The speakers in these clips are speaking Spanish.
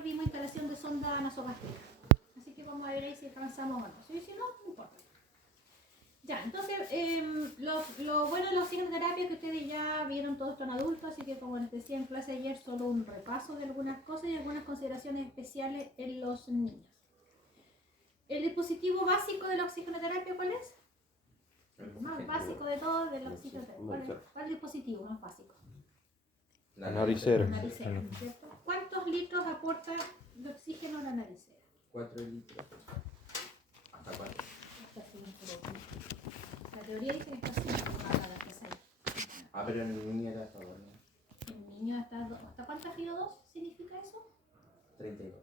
ayer vimos instalación de sonda nasogástrica. Así que vamos a ver ahí si avanzamos o no. Si no, no importa. Ya, entonces, lo bueno de la oxigenoterapia es que ustedes ya vieron todo esto en adultos, así que como les decía en clase ayer, solo un repaso de algunas cosas y algunas consideraciones especiales en los niños. ¿El dispositivo básico de la oxigenoterapia cuál es? El más básico de todo de la oxigenoterapia. ¿Cuál dispositivo más básico? La naricera. La naricera, ¿cierto? ¿Cuántos litros aporta de oxígeno la naricera? 4 litros. ¿Hasta cuánto? Hasta 5. La teoría dice que hasta 5. Pero en el niño era todo, ¿no? El niño ¿hasta cuánto FIO2 significa eso? 32.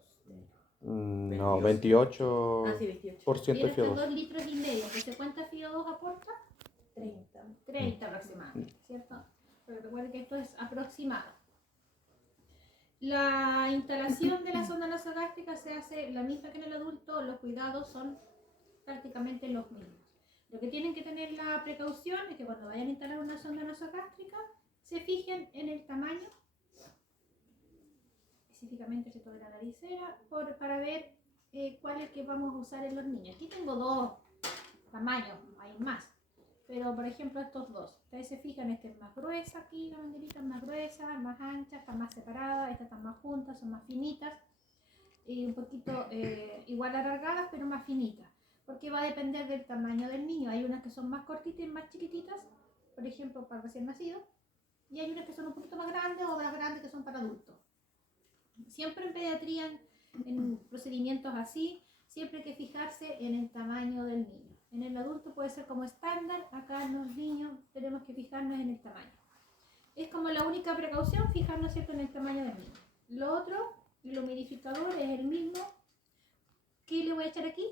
No, 28%. Sí, 28. Viene hasta FIO2. 2 litros y medio. Entonces, ¿cuánta FIO2 aporta? 30. 30 aproximadamente, ¿cierto? Pero recuerden que esto es aproximado. La instalación de la sonda nasogástrica se hace la misma que en el adulto, los cuidados son prácticamente los mismos. Lo que tienen que tener la precaución es que cuando vayan a instalar una sonda nasogástrica se fijen en el tamaño, específicamente de la naricera, para ver cuál es el que vamos a usar en los niños. Aquí tengo dos tamaños, hay más. Pero, por ejemplo, estos dos. Ustedes se fijan, esta es más gruesa aquí, la banderita es más gruesa, más ancha, está más separada, estas están más juntas, son más finitas. Y un poquito igual alargadas, pero más finitas. Porque va a depender del tamaño del niño. Hay unas que son más cortitas y más chiquititas, por ejemplo, para recién nacido. Y hay unas que son un poquito más grandes o más grandes que son para adultos. Siempre en pediatría, en procedimientos así, siempre hay que fijarse en el tamaño del niño. En el adulto puede ser como estándar, acá en los niños tenemos que fijarnos en el tamaño. Es como la única precaución, fijarnos siempre en el tamaño del niño. Lo otro, el humidificador es el mismo. ¿Qué le voy a echar aquí?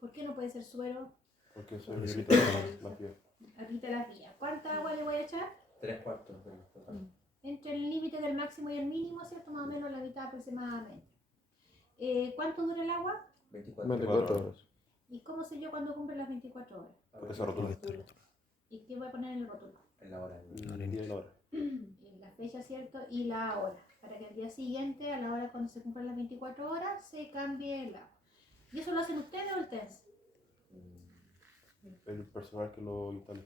¿Por qué no puede ser suero? Porque eso evita la piel. Evita las vías. ¿Cuánta agua le voy a echar? 3/4 total. Entre el límite del máximo y el mínimo, ¿cierto? Más o menos la mitad aproximadamente. ¿Cuánto dura el agua? 24 horas. ¿Y cómo sé yo cuándo cumple las 24 horas? Porque se rotula. ¿Y qué voy a poner en el rótulo? En la hora. La hora. La fecha, ¿cierto? Y la hora. Para que el día siguiente, a la hora cuando se cumplan las 24 horas, se cambie el agua. ¿Y eso lo hacen ustedes o el TENS? El personal que lo instala.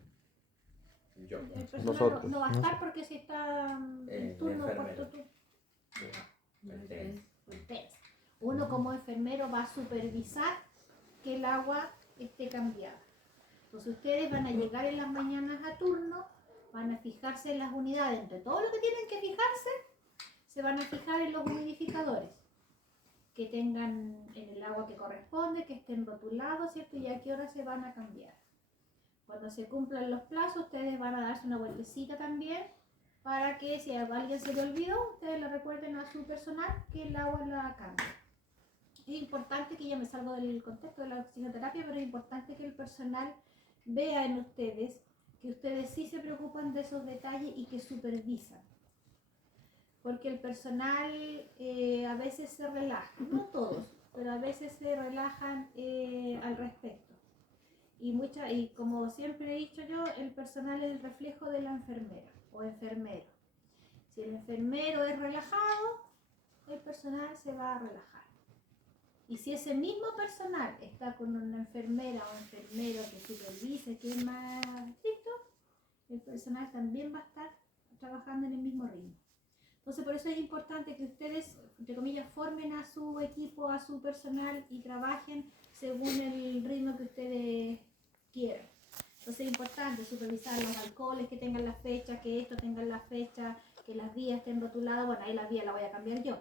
Yo. El personal Nosotros. no va a estar porque si está en turno, enfermero. el TENS. Uno como enfermero va a supervisar que el agua esté cambiada. Entonces ustedes van a llegar en las mañanas a turno, van a fijarse en las unidades. Entre todo lo que tienen que fijarse, se van a fijar en los humidificadores. Que tengan en el agua que corresponde, que estén rotulados, ¿cierto? Y a qué hora se van a cambiar. Cuando se cumplan los plazos, ustedes van a darse una vueltecita también para que si a alguien se le olvidó, ustedes le recuerden a su personal que el agua la cambie. Es importante que ya me salgo del contexto de la oxigenoterapia, pero es importante que el personal vea en ustedes que ustedes sí se preocupan de esos detalles y que supervisan. Porque el personal a veces se relaja, no todos, pero a veces se relajan al respecto. Y como siempre he dicho yo, el personal es el reflejo de la enfermera o enfermero. Si el enfermero es relajado, el personal se va a relajar. Y si ese mismo personal está con una enfermera o enfermero que supervise, que es más estricto, el personal también va a estar trabajando en el mismo ritmo. Entonces, por eso es importante que ustedes, entre comillas, formen a su equipo, a su personal y trabajen según el ritmo que ustedes quieran. Entonces, es importante supervisar los alcoholes, que tengan las fechas, que esto tengan las fechas, que las vías estén rotuladas. Bueno, ahí las vías las voy a cambiar yo.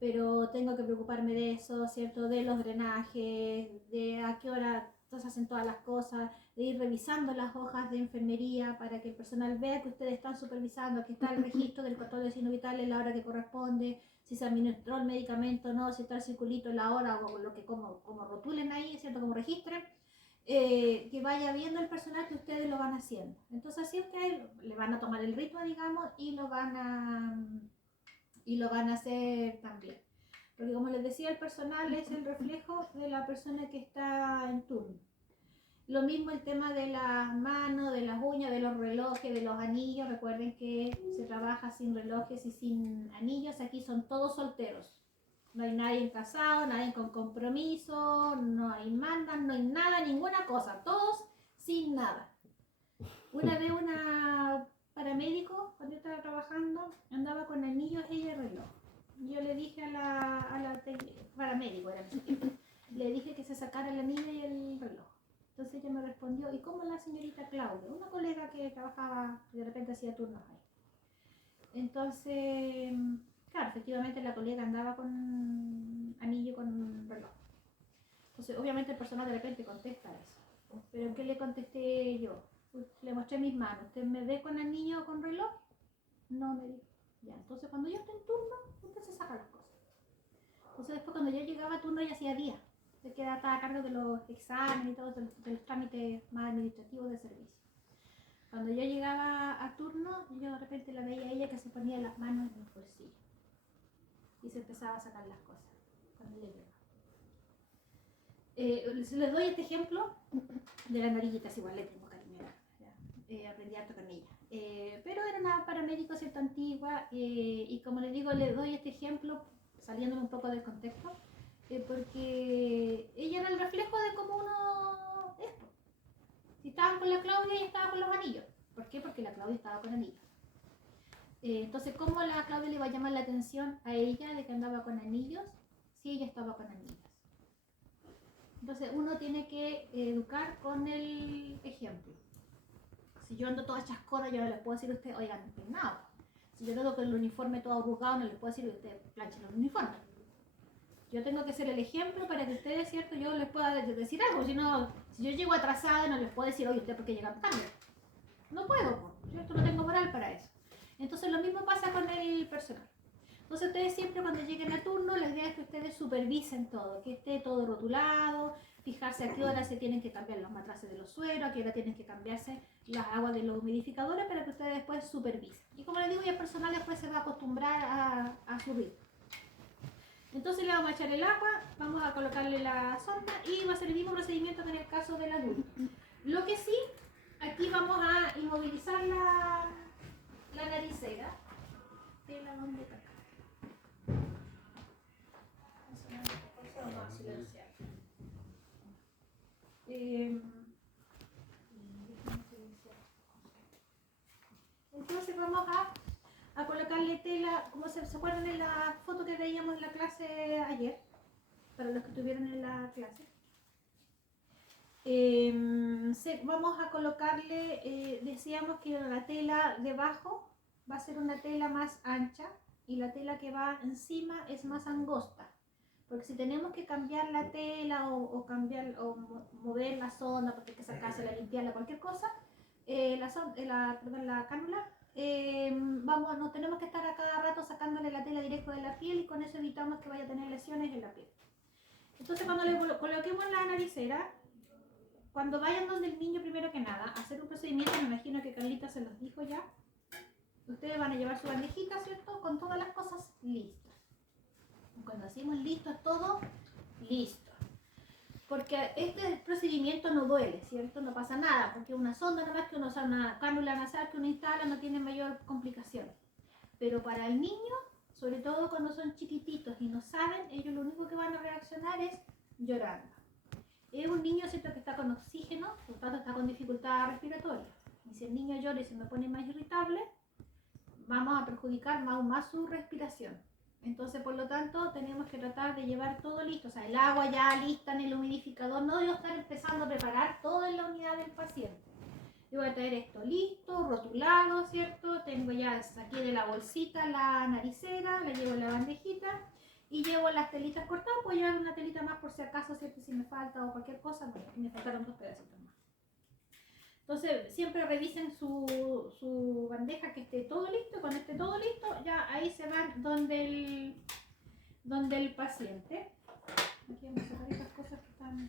Pero tengo que preocuparme de eso, ¿cierto? De los drenajes, de a qué hora hacen todas las cosas, de ir revisando las hojas de enfermería para que el personal vea que ustedes están supervisando, que está el registro del control de signos vitales en la hora que corresponde, si se administró el medicamento o no, si está el circulito en la hora o lo que como rotulen ahí, ¿cierto? Como registren, que vaya viendo el personal que ustedes lo van haciendo. Entonces así ustedes le van a tomar el ritmo, digamos, y lo van a hacer también. Porque como les decía, el personal es el reflejo de la persona que está en turno. Lo mismo el tema de las manos, de las uñas, de los relojes, de los anillos. Recuerden que se trabaja sin relojes y sin anillos. Aquí son todos solteros. No hay nadie casado, nadie con compromiso, no hay mandan, no hay nada, ninguna cosa. Todos sin nada. Una vez una paramédico, cuando yo estaba trabajando, andaba con anillos ella y reloj. Yo le dije a la paramédico, era mi jefe, le dije que se sacara el anillo y el reloj. Entonces ella me respondió, ¿y cómo la señorita Claudia? Una colega que trabajaba, de repente hacía turnos ahí. Entonces, claro, efectivamente la colega andaba con anillo y con reloj. Entonces, obviamente el personal de repente contesta eso. Pero ¿qué le contesté yo? Le mostré mis manos. ¿Usted me ve con anillo o con reloj? No, me dijo. Ya, entonces cuando yo estoy en turno, usted se saca las cosas. Entonces después cuando yo llegaba a turno ya hacía día. Se quedaba a cargo de los exámenes y todo, de los trámites más administrativos de servicio. Cuando yo llegaba a turno, yo de repente la veía a ella que se ponía las manos en los bolsillos. Y se empezaba a sacar las cosas cuando ella llegaba. Les doy este ejemplo de las narillitas, igual le tengo cariño. Aprendí harto con ella. Pero era una paramédico cierto antigua y como les digo, les doy este ejemplo saliéndome un poco del contexto porque ella era el reflejo de cómo uno es. Si estaban con la Claudia, ella estaba con los anillos. ¿Por qué? Porque la Claudia estaba con anillos. Entonces, ¿cómo la Claudia le iba a llamar la atención a ella de que andaba con anillos si ella estaba con anillos? Entonces, uno tiene que educar con el ejemplo. Si yo ando toda chascona, yo no les puedo decir a usted, oigan, peinado. Si yo ando con el uniforme todo arrugado, no les puedo decir a usted, planchen el uniforme. Yo tengo que ser el ejemplo para que ustedes, ¿cierto? Yo les pueda decir algo. Si yo llego atrasada, no les puedo decir, oye, ¿usted por qué llega tarde? No puedo, ¿cierto? No tengo moral para eso. Entonces, lo mismo pasa con el personal. Entonces, ustedes siempre cuando lleguen a turno, la idea es que ustedes supervisen todo, que esté todo rotulado, fijarse a qué hora se tienen que cambiar los matraces de los sueros, a qué hora tienen que cambiarse las aguas de los humidificadores para que ustedes después supervisen. Y como les digo, ya el personal después se va a acostumbrar a su ritmo. Entonces le vamos a echar el agua, vamos a colocarle la sonda y va a ser el mismo procedimiento que en el caso del adulto. Lo que sí, aquí vamos a inmovilizar la naricera. Tela donde está acá. Vamos a silenciar. Entonces vamos a colocarle tela, como se acuerdan en la foto que veíamos en la clase ayer, para los que estuvieron en la clase. Vamos a colocarle, decíamos que la tela debajo va a ser una tela más ancha y la tela que va encima es más angosta. Porque si tenemos que cambiar la tela o cambiar o mover la sonda porque hay que sacársela, limpiarla, cualquier cosa, la cánula, no tenemos que estar a cada rato sacándole la tela directo de la piel y con eso evitamos que vaya a tener lesiones en la piel. Entonces cuando le coloquemos la naricera, cuando vayan donde el niño primero que nada, a hacer un procedimiento, me imagino que Carlita se los dijo ya, ustedes van a llevar su bandejita, ¿cierto? Con todas las cosas listas. Cuando decimos listo es todo listo. Porque este procedimiento no duele, ¿cierto? No pasa nada, porque una sonda, nada más que uno usa una cánula nasal que uno instala, no tiene mayor complicación. Pero para el niño, sobre todo cuando son chiquititos y no saben, ellos lo único que van a reaccionar es llorando. Es un niño, ¿cierto?, que está con oxígeno, por lo tanto está con dificultad respiratoria. Y si el niño llora y se me pone más irritable, vamos a perjudicar aún más su respiración. Entonces, por lo tanto, tenemos que tratar de llevar todo listo, o sea, el agua ya lista en el humidificador, no debo estar empezando a preparar todo en la unidad del paciente. Yo voy a traer esto listo, rotulado, ¿cierto? Tengo ya, saqué de la bolsita la naricera, la llevo en la bandejita y llevo las telitas cortadas, puedo llevar una telita más por si acaso, ¿cierto? Si me falta o cualquier cosa, bueno, me faltaron 2 pedacitos más. Entonces, siempre revisen su bandeja que esté todo listo. Cuando esté todo listo, ya ahí se van donde el paciente. Aquí vamos a sacar estas cosas que están...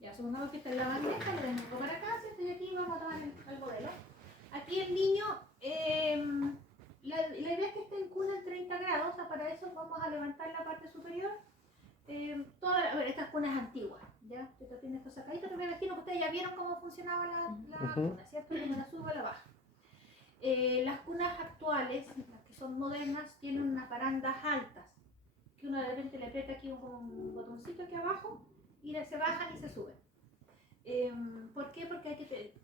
Ya, supongamos que esta es la bandeja, la tenemos que tomar acá, ¿cierto? Y aquí vamos a tomar el modelo. Aquí el niño, la idea es que esté en cuna en 30 grados, o sea, para eso vamos a levantar la parte superior. Estas cunas antiguas, Ya, usted tiene esto sacadito, pero me imagino que ustedes ya vieron cómo funcionaba la Ujú. cuna, ¿cierto? Como la subo, la baja. Las cunas actuales, las que son modernas, tienen unas barandas altas, que uno de repente le aprieta aquí un botoncito aquí abajo y se bajan y se suben. ¿Por qué? Porque hay que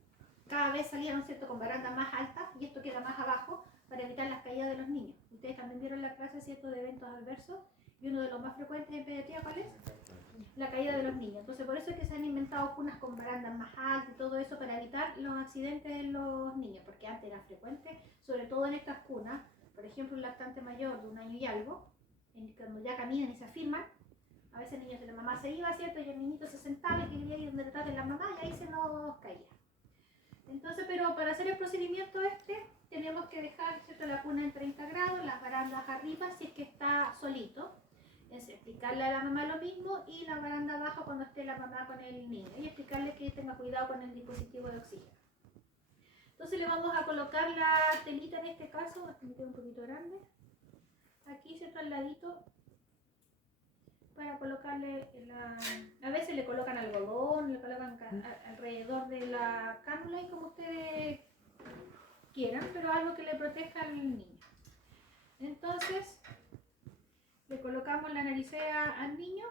cada vez salieron, ¿cierto?, con barandas más altas y esto queda más abajo para evitar las caídas de los niños. Ustedes también vieron la clase, ¿cierto?, de eventos adversos y uno de los más frecuentes en pediatría, ¿cuál es? La caída de los niños. Entonces por eso es que se han inventado cunas con barandas más altas y todo eso para evitar los accidentes en los niños, porque antes era frecuente, sobre todo en estas cunas, por ejemplo un lactante mayor de 1 año y algo, cuando ya caminan y se afirman, a veces el niño de la mamá se iba, ¿cierto? Y el niñito se sentaba y quería ir donde detrás de la mamá y ahí se nos caía. Entonces, pero para hacer el procedimiento tenemos que dejar, ¿cierto?, la cuna en 30 grados, las barandas arriba si es que está solito. Es explicarle a la mamá lo mismo y la baranda abajo cuando esté la mamá con el niño y explicarle que tenga cuidado con el dispositivo de oxígeno. Entonces le vamos a colocar la telita en este caso, me queda un poquito grande, aquí, ¿cierto?, al ladito, para colocarle a veces le colocan algodón, le colocan alrededor de la cánula y como ustedes quieran, pero algo que le proteja al niño. Entonces le colocamos la naricera al niño.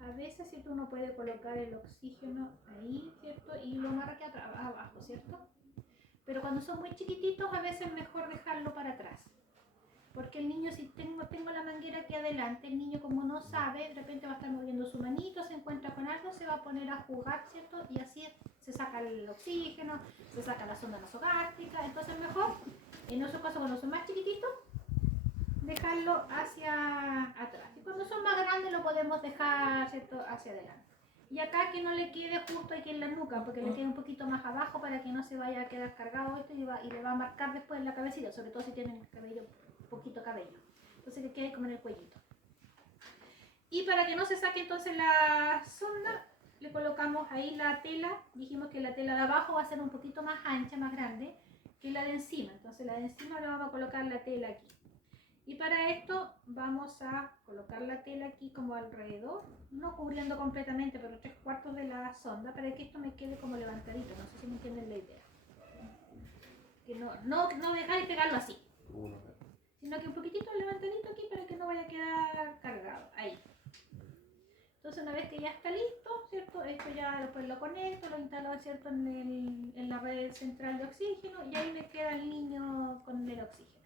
A veces, ¿cierto?, uno puede colocar el oxígeno ahí, ¿cierto?, y lo amarra aquí abajo, ¿cierto? Pero cuando son muy chiquititos a veces es mejor dejarlo para atrás. Porque el niño, si tengo la manguera aquí adelante, el niño como no sabe, de repente va a estar moviendo su manito, se encuentra con algo, se va a poner a jugar, ¿cierto? Y así se saca el oxígeno, se saca la sonda nasogástrica. Entonces mejor, en nuestro caso cuando son más chiquititos, dejarlo hacia atrás. Y cuando son más grandes lo podemos dejar, ¿cierto?, hacia adelante. Y acá que no le quede justo aquí en la nuca, porque le quede un poquito más abajo para que no se vaya a quedar cargado esto y le va a marcar después en la cabecita, sobre todo si tienen el cabello, poquito cabello. Entonces que quede como en el cuellito. Y para que no se saque entonces la sonda, le colocamos ahí la tela. Dijimos que la tela de abajo va a ser un poquito más ancha, más grande que la de encima. Entonces la de encima le vamos a colocar la tela aquí. Y para esto vamos a colocar la tela aquí como alrededor, no cubriendo completamente, pero 3/4 de la sonda, para que esto me quede como levantadito. No sé si me entienden la idea. Que no dejar y pegarlo así, sino que un poquitito levantadito aquí para que no vaya a quedar cargado. Ahí. Entonces una vez que ya está listo, ¿cierto? Esto ya después lo conecto, lo instalo, ¿cierto?, en la red central de oxígeno y ahí me queda el niño con el oxígeno.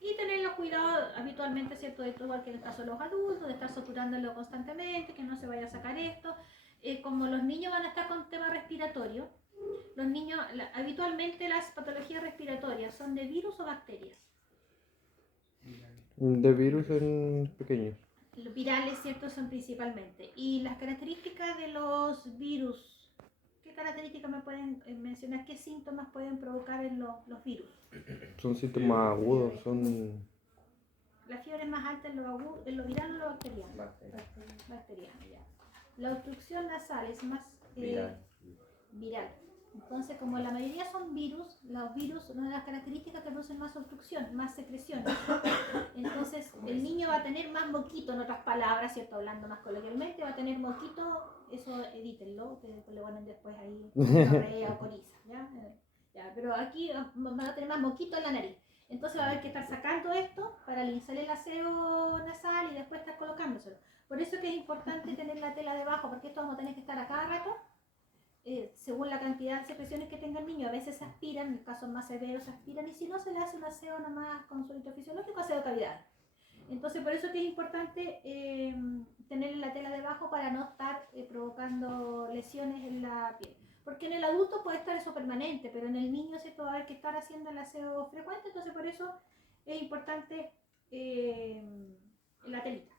Y tener los cuidados habitualmente, ¿cierto?, de todo, igual que en el caso de los adultos, de estar saturándolo constantemente, que no se vaya a sacar esto. Como los niños van a estar con tema respiratorio, los niños, habitualmente las patologías respiratorias son de virus o bacterias. De virus en pequeños. Los virales, ¿cierto?, son principalmente. Y las características de los virus, ¿qué características me pueden mencionar? ¿Qué síntomas pueden provocar en los virus? Son síntomas agudos, son... La fiebre es más alta en lo viral o lo bacteriano. Bacteriano, ya. La obstrucción nasal es más viral. Entonces, como la mayoría son virus, los virus, una de las características que producen más obstrucción, más secreciones. Entonces, el niño va a tener más moquito, en otras palabras, ¿cierto?, hablando más coloquialmente, va a tener moquito, eso edítenlo, que le ponen después ahí diarrea o coriza, ¿ya? Pero aquí van a tener más moquito en la nariz. Entonces va a haber que estar sacando esto para limpiar el aseo nasal y después estar colocándoselo. Por eso es que es importante tener la tela debajo, porque esto vamos a tener que estar a cada rato, según la cantidad de secreciones que tenga el niño. A veces se aspiran, en casos más severos se aspiran, y si no, se le hace un aseo nomás con suelito fisiológico, aseo de cavidad. Entonces por eso es que es importante tener la tela debajo para no estar provocando lesiones en la piel. Porque en el adulto puede estar eso permanente, pero en el niño, ¿cierto?, va a haber que estar haciendo el aseo frecuente. Entonces por eso es importante la telita.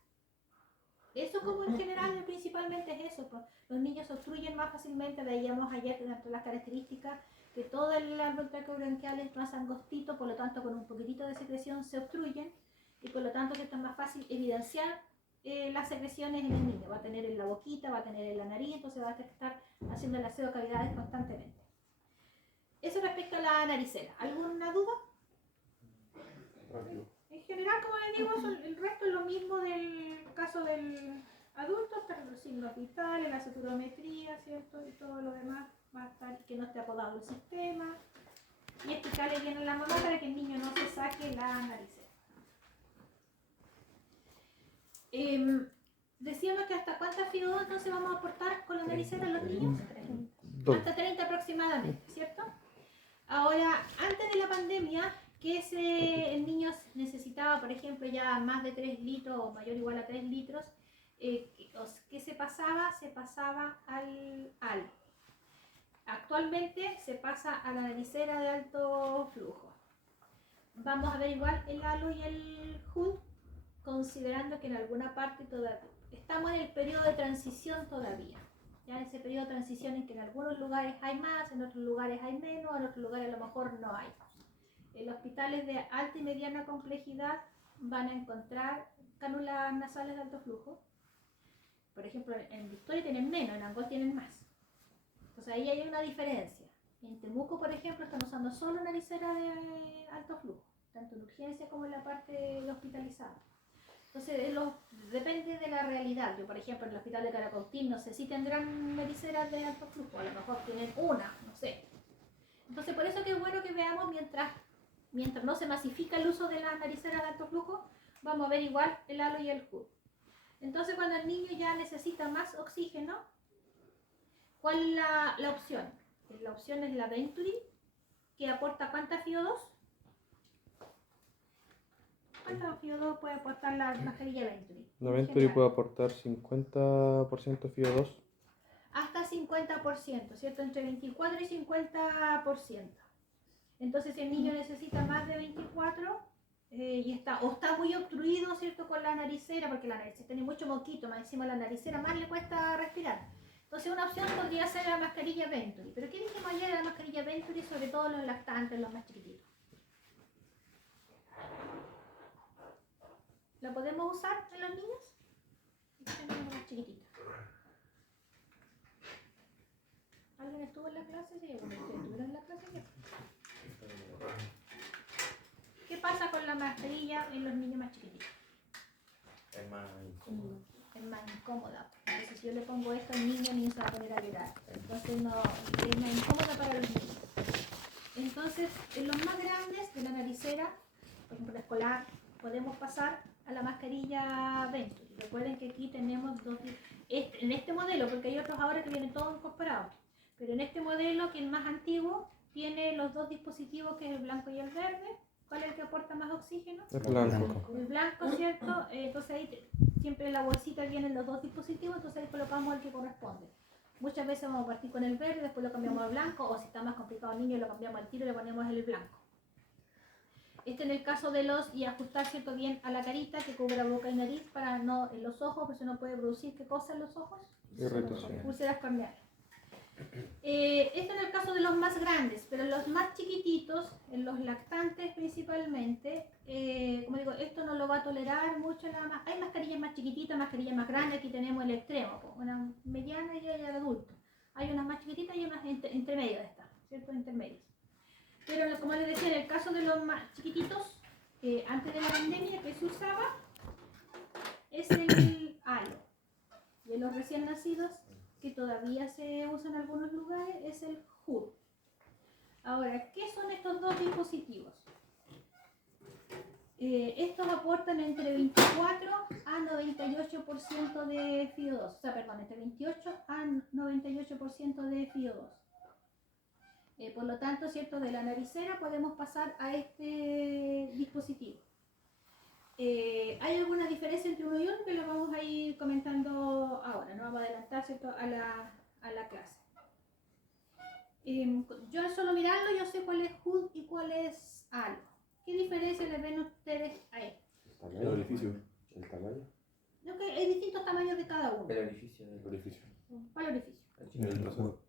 Eso como en general principalmente es eso, pues. Los niños obstruyen más fácilmente, veíamos ayer dentro de las características que todo el árbol traqueobronquial es más angostito, por lo tanto con un poquitito de secreción se obstruyen y por lo tanto esto es más fácil evidenciar las secreciones en el niño. Va a tener en la boquita, va a tener en la nariz, entonces va a estar haciendo el aseo de cavidades constantemente. Eso respecto a la naricera. ¿Alguna duda? En general, como les digo, el resto es lo mismo del caso del adultos, los signos vitales, la saturometría, ¿cierto? Y todo lo demás va a estar, que no esté apodado el sistema. Y explicarle bien a la mamá para que el niño no se saque la naricera. Decíamos que hasta cuántas FIO2 entonces vamos a aportar con la naricera a los niños. 2. Hasta 30 aproximadamente, ¿cierto? Ahora, antes de la pandemia, que el niño necesitaba, por ejemplo, ya más de 3 litros o mayor o igual a 3 litros, ¿qué se pasaba? Se pasaba al halo. Actualmente se pasa a la naricera de alto flujo. Vamos a ver igual el halo y el HUD, considerando que en alguna parte todavía estamos en el periodo de transición todavía. Ya en ese periodo de transición en que en algunos lugares hay más, en otros lugares hay menos, en otros lugares a lo mejor no hay. En los hospitales de alta y mediana complejidad van a encontrar cánulas nasales de alto flujo. Por ejemplo, en Victoria tienen menos, en Angol tienen más. Entonces ahí hay una diferencia. En Temuco, por ejemplo, están usando solo naricera de alto flujo, tanto en urgencia como en la parte hospitalizada. Entonces depende de la realidad. Yo, por ejemplo, en el hospital de Caracautín no sé si tendrán nariceras de alto flujo, a lo mejor tienen una, no sé. Entonces por eso que es bueno que veamos mientras no se masifica el uso de las nariceras de alto flujo, vamos a ver igual el halo y el HUD. Entonces cuando el niño ya necesita más oxígeno, ¿cuál es la opción? La opción es la Venturi, que aporta ¿cuánta FIO2? ¿Cuánta FIO2 puede aportar la mascarilla Venturi? La Venturi puede aportar 50% FIO2. Hasta 50%, ¿cierto? Entre 24 y 50%. Entonces, si el niño necesita más de 24 y está muy obstruido, ¿cierto? Con la naricera, porque la naricera tiene mucho moquito, más encima la naricera más le cuesta respirar. Entonces, una opción podría ser la mascarilla Venturi. ¿Pero qué dijimos ayer de la mascarilla Venturi? Sobre todo los lactantes, los más chiquititos. ¿La podemos usar en los niños? En los más chiquititos. ¿Alguien estuvo en la clase? Sí, bueno, ¿estuvieron en la clase? ¿Qué pasa con la mascarilla en los niños más chiquititos? Es más incómodo. Es más incómoda. Entonces, si yo le pongo esto al niño, el niño se va a poner a llorar. Entonces, no, es más incómoda para los niños. Entonces, en los más grandes de la naricera, por ejemplo, la escolar, podemos pasar a la mascarilla Venturi. Recuerden que aquí tenemos en este modelo, porque hay otros ahora que vienen todos incorporados, pero en este modelo, que es el más antiguo, tiene los dos dispositivos, que es el blanco y el verde. ¿Cuál es el que aporta más oxígeno? El blanco. El blanco, ¿cierto? Entonces ahí siempre en la bolsita vienen los dos dispositivos, entonces ahí colocamos el que corresponde. Muchas veces vamos a partir con el verde, después lo cambiamos al blanco, o si está más complicado el niño, lo cambiamos al tiro y le ponemos el blanco. En el caso de y ajustar, ¿cierto? Bien a la carita, que cubra boca y nariz, para no en los ojos, porque eso no puede producir, ¿qué cosa en los ojos? Irritación. Úlceras corneales. Esto en el caso de los más grandes, pero en los más chiquititos, en los lactantes principalmente, como digo, esto no lo va a tolerar mucho nada más. Hay mascarillas más chiquititas, mascarillas más grandes, aquí tenemos el extremo, una mediana y el adulto. Hay unas más chiquititas y unas entre medio de estas, ¿cierto? Intermedias. Pero como les decía, en el caso de los más chiquititos, antes de la pandemia, que se usaba es el halo. Y en los recién nacidos, que todavía se usa en algunos lugares, es el HUD. Ahora, ¿qué son estos dos dispositivos? Estos aportan entre 24 a 98% de FIO2, o sea, perdón, entre 28 a 98% de FIO2. Por lo tanto, ¿cierto? De la naricera podemos pasar a este dispositivo. Hay alguna diferencia entre uno y otro que lo vamos a ir comentando ahora, no vamos a adelantar, ¿cierto? a la clase. Yo solo mirarlo, yo sé cuál es HUD y cuál es halo. ¿Qué diferencia le ven ustedes ahí? El orificio. El tamaño. No, que hay distintos tamaños de cada uno. El orificio del Orificio. ¿Cuál orificio? El trasero.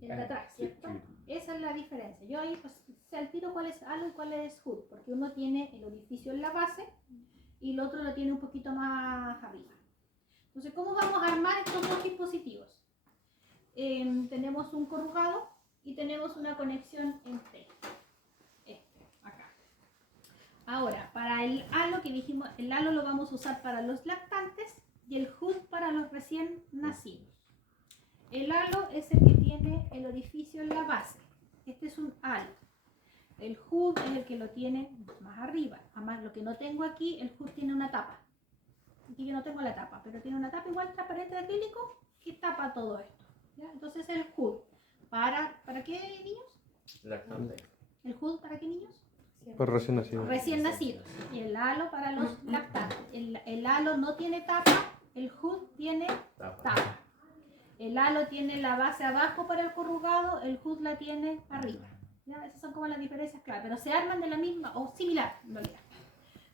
El de atrás, ¿cierto? Esa es la diferencia. Yo ahí pues, sé al tiro cuál es halo y cuál es HUD, porque uno tiene el orificio en la base y el otro lo tiene un poquito más arriba. Entonces, ¿cómo vamos a armar estos dos dispositivos? Tenemos un corrugado y tenemos una conexión entre acá. Ahora, para el halo que dijimos, el halo lo vamos a usar para los lactantes y el hood para los recién nacidos. El halo es el que tiene el orificio en la base. Este es un halo. El hood es el que lo tiene más arriba. Además, lo que no tengo aquí, el hood tiene una tapa. Aquí yo no tengo la tapa, pero tiene una tapa igual transparente de acrílico que tapa todo esto. ¿Ya? Entonces el hood. ¿Para qué, niños? Lactante. ¿El hood para qué, niños? Pues recién nacido. Recién nacidos. Y el halo para los lactantes. El halo no tiene tapa, el hood tiene tapa. El halo tiene la base abajo para el corrugado, el hood la tiene arriba. ¿Ya? Esas son como las diferencias claras, pero se arman de la misma o similar en realidad.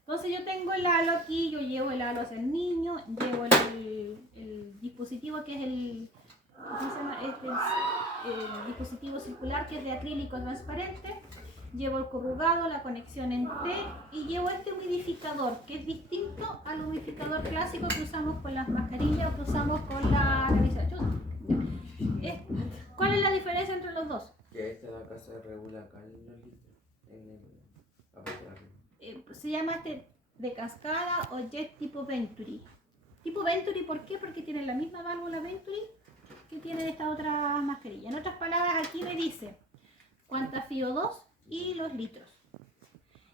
Entonces yo tengo el halo aquí, yo llevo el halo hacia el niño, llevo el dispositivo que es el, ¿cómo se llama? El dispositivo circular que es de acrílico transparente, llevo el corrugado, la conexión en T y llevo este humidificador que es distinto al humidificador clásico que usamos con las mascarillas o que usamos con la nariz de chuta. ¿Cuál es la diferencia entre los dos? Que esta de acá se regula acá en los litros. En el. Abajo de arriba. Se llama este de cascada o jet tipo Venturi. Tipo Venturi, ¿por qué? Porque tiene la misma válvula Venturi que tiene esta otra mascarilla. En otras palabras, aquí me dice cuánta FiO2 y los litros.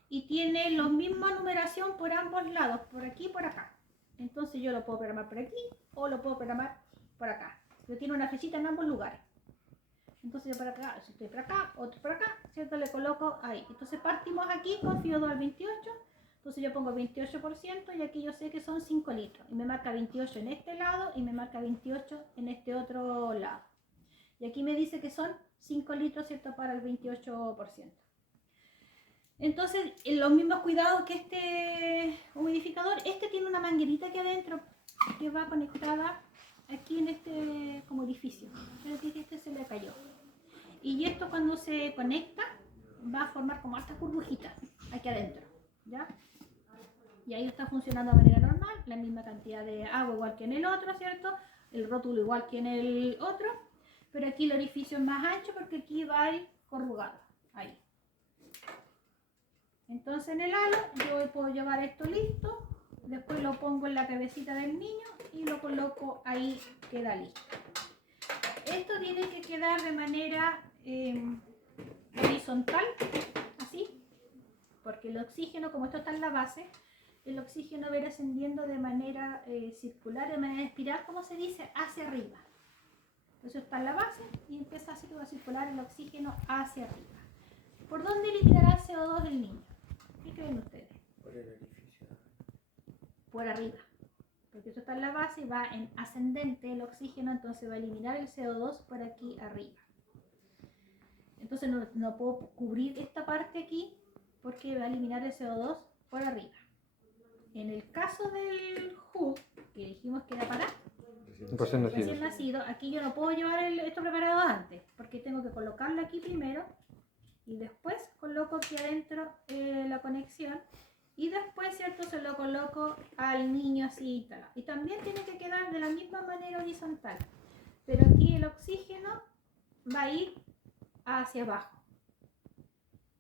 Y tiene la misma numeración por ambos lados, por aquí y por acá. Entonces yo lo puedo programar por aquí o lo puedo programar por acá. Pero tiene una flechita en ambos lugares. Entonces yo por acá, si estoy por acá, otro por acá, ¿cierto? Le coloco ahí. Entonces partimos aquí con FiO2 al 28. Entonces yo pongo 28% y aquí yo sé que son 5 litros. Y me marca 28 en este lado y me marca 28 en este otro lado. Y aquí me dice que son 5 litros, ¿cierto? Para el 28%. Entonces, los mismos cuidados que este humidificador. Este tiene una manguerita aquí adentro que va conectada aquí en este como orificio. Pero aquí este se le cayó. Y esto cuando se conecta va a formar como hartas burbujitas aquí adentro. ¿Ya? Y ahí está funcionando de manera normal, la misma cantidad de agua igual que en el otro, ¿cierto? El rótulo igual que en el otro, pero aquí el orificio es más ancho porque aquí va el corrugado, ahí. Entonces en el halo yo puedo llevar esto listo, después lo pongo en la cabecita del niño y lo coloco ahí, queda listo. Esto tiene que quedar de manera horizontal, así, porque el oxígeno, como esto está en la base, el oxígeno va a ir ascendiendo de manera circular, de manera espiral, como se dice, hacia arriba. Entonces está en la base y empieza así que va a circular el oxígeno hacia arriba. ¿Por dónde eliminará el CO2 el niño? ¿Qué creen ustedes? Por el orificio. Por arriba. Porque esto está en la base y va en ascendente el oxígeno, entonces va a eliminar el CO2 por aquí arriba. Entonces no puedo cubrir esta parte aquí porque va a eliminar el CO2 por arriba. En el caso del hood, que dijimos que era para recién nacido, aquí yo no puedo llevar esto preparado antes, porque tengo que colocarlo aquí primero y después coloco aquí adentro la conexión y después, ¿cierto? Se lo coloco al niño así instalado. Y también tiene que quedar de la misma manera horizontal, pero aquí el oxígeno va a ir hacia abajo.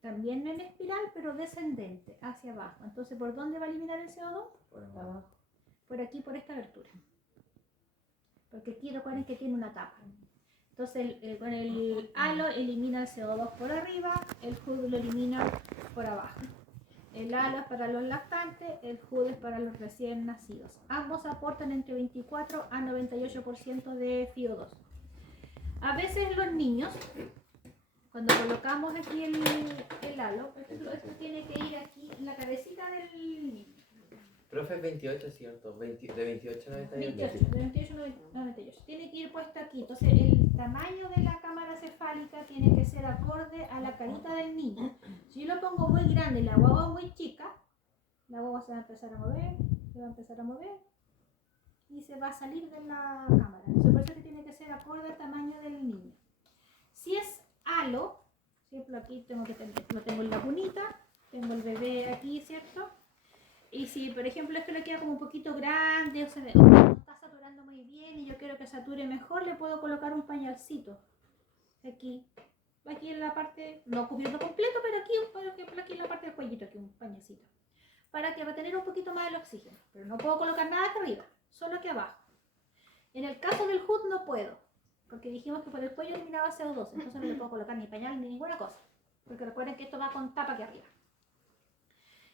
También en espiral, pero descendente, hacia abajo. Entonces, ¿por dónde va a eliminar el CO2? Por abajo. Por aquí, por esta abertura. Porque aquí recuerden que tiene una tapa. Entonces, con el halo elimina el CO2 por arriba, el hood lo elimina por abajo. El halo es para los lactantes, el hood es para los recién nacidos. Ambos aportan entre 24 a 98% de FiO2. A veces los niños, cuando colocamos aquí el halo, esto tiene que ir aquí en la cabecita del niño. Profe, 28, ¿cierto? De 28 a 98. 28, de 28 a 98. Tiene que ir puesto aquí. Entonces el tamaño de la cámara cefálica tiene que ser acorde a la carita del niño. Si yo lo pongo muy grande y la guagua muy chica, la guagua se va a empezar a mover, y se va a salir de la cámara. Entonces por eso que tiene que ser acorde al tamaño del niño. Si es halo, siempre aquí lo tengo en la cunita, tengo el bebé aquí, ¿cierto? Y si, por ejemplo, es que le queda como un poquito grande, o sea, no está saturando muy bien y yo quiero que sature mejor, le puedo colocar un pañalcito. Aquí en la parte, no cubierto completo, pero aquí en la parte del cuellito, aquí un pañalcito. Para tener un poquito más el oxígeno. Pero no puedo colocar nada acá arriba, solo aquí abajo. En el caso del HUD no puedo, porque dijimos que por el cuello eliminaba CO2, entonces no le puedo colocar ni pañal ni ninguna cosa, porque recuerden que esto va con tapa aquí arriba.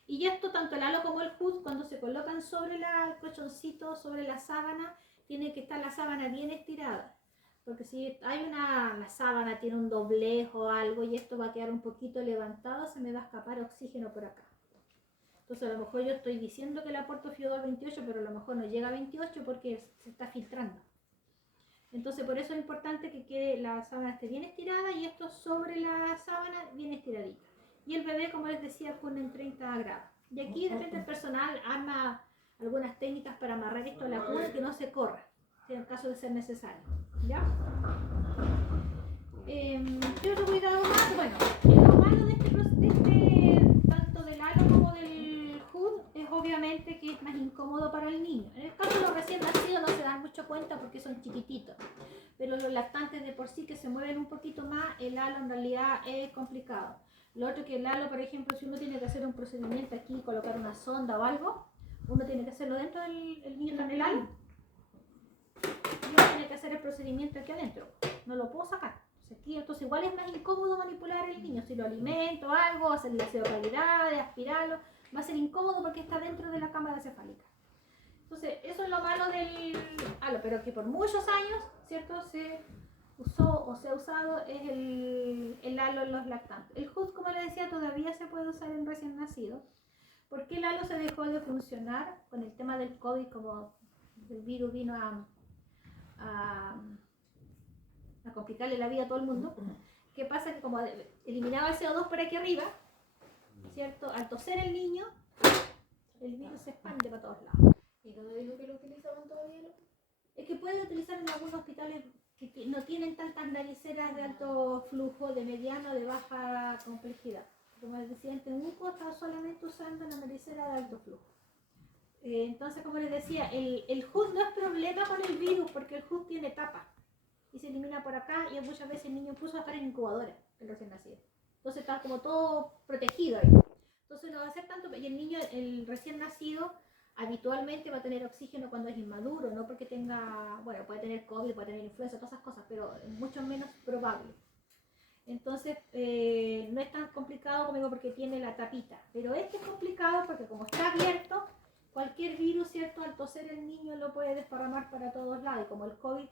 Y esto, tanto el halo como el HUD, cuando se colocan sobre el colchoncito, sobre la sábana, tiene que estar la sábana bien estirada. Porque si hay la sábana tiene un doblez o algo y esto va a quedar un poquito levantado, se me va a escapar oxígeno por acá. Entonces a lo mejor yo estoy diciendo que le aporto FIO2 28, pero a lo mejor no llega a 28 porque se está filtrando. Entonces por eso es importante que quede la sábana esté bien estirada y esto sobre la sábana bien estiradito. Y el bebé, como les decía, pone en 30 grados. Y aquí de repente el personal arma algunas técnicas para amarrar esto a la cuna y que no se corra, en el caso de ser necesario. ¿Ya? ¿Qué otro cuidado más? Bueno, lo malo de este tanto del halo como del HUD es obviamente que es más incómodo para el niño. En el caso de los recién nacidos no se dan mucho cuenta porque son chiquititos, pero los lactantes de por sí que se mueven un poquito más, el halo en realidad es complicado. Lo otro que el halo, por ejemplo, si uno tiene que hacer un procedimiento aquí, colocar una sonda o algo, uno tiene que hacerlo dentro del niño con el halo. Y uno tiene que hacer el procedimiento aquí adentro. No lo puedo sacar. Entonces igual es más incómodo manipular el niño. Si lo alimento o algo, hacerle aseo de cavidades, aspirarlo, va a ser incómodo porque está dentro de la cámara cefálica. Entonces, eso es lo malo del halo, pero que por muchos años, ¿cierto? Se usó o se ha usado es el halo en los lactantes. El HUD, como les decía, todavía se puede usar en recién nacidos. ¿Por qué el halo se dejó de funcionar con el tema del COVID, como el virus vino a complicarle la vida a todo el mundo? ¿Qué pasa? Que como eliminaba el CO2 por aquí arriba, ¿cierto? Al toser el niño, el virus se expande para todos lados. ¿Y dónde dijo que lo utilizaban todavía? Es que pueden utilizar en algunos hospitales que no tienen tantas nariceras de alto flujo, de mediano, de baja complejidad. Como les decía, en Temuco está solamente usando la naricera de alto flujo. Entonces, como les decía, el HUD no es problema con el virus porque el HUD tiene tapa y se elimina por acá y muchas veces el niño incluso va a estar en incubadora, el recién nacido. Entonces está como todo protegido ahí. Entonces no va a ser tanto, y el niño, el recién nacido, habitualmente va a tener oxígeno cuando es inmaduro, no porque tenga, bueno, puede tener COVID, puede tener influenza, todas esas cosas, pero es mucho menos probable. Entonces, no es tan complicado como digo porque tiene la tapita, pero este es complicado porque como está abierto, cualquier virus, ¿cierto? Al toser el niño lo puede desparramar para todos lados, y como el COVID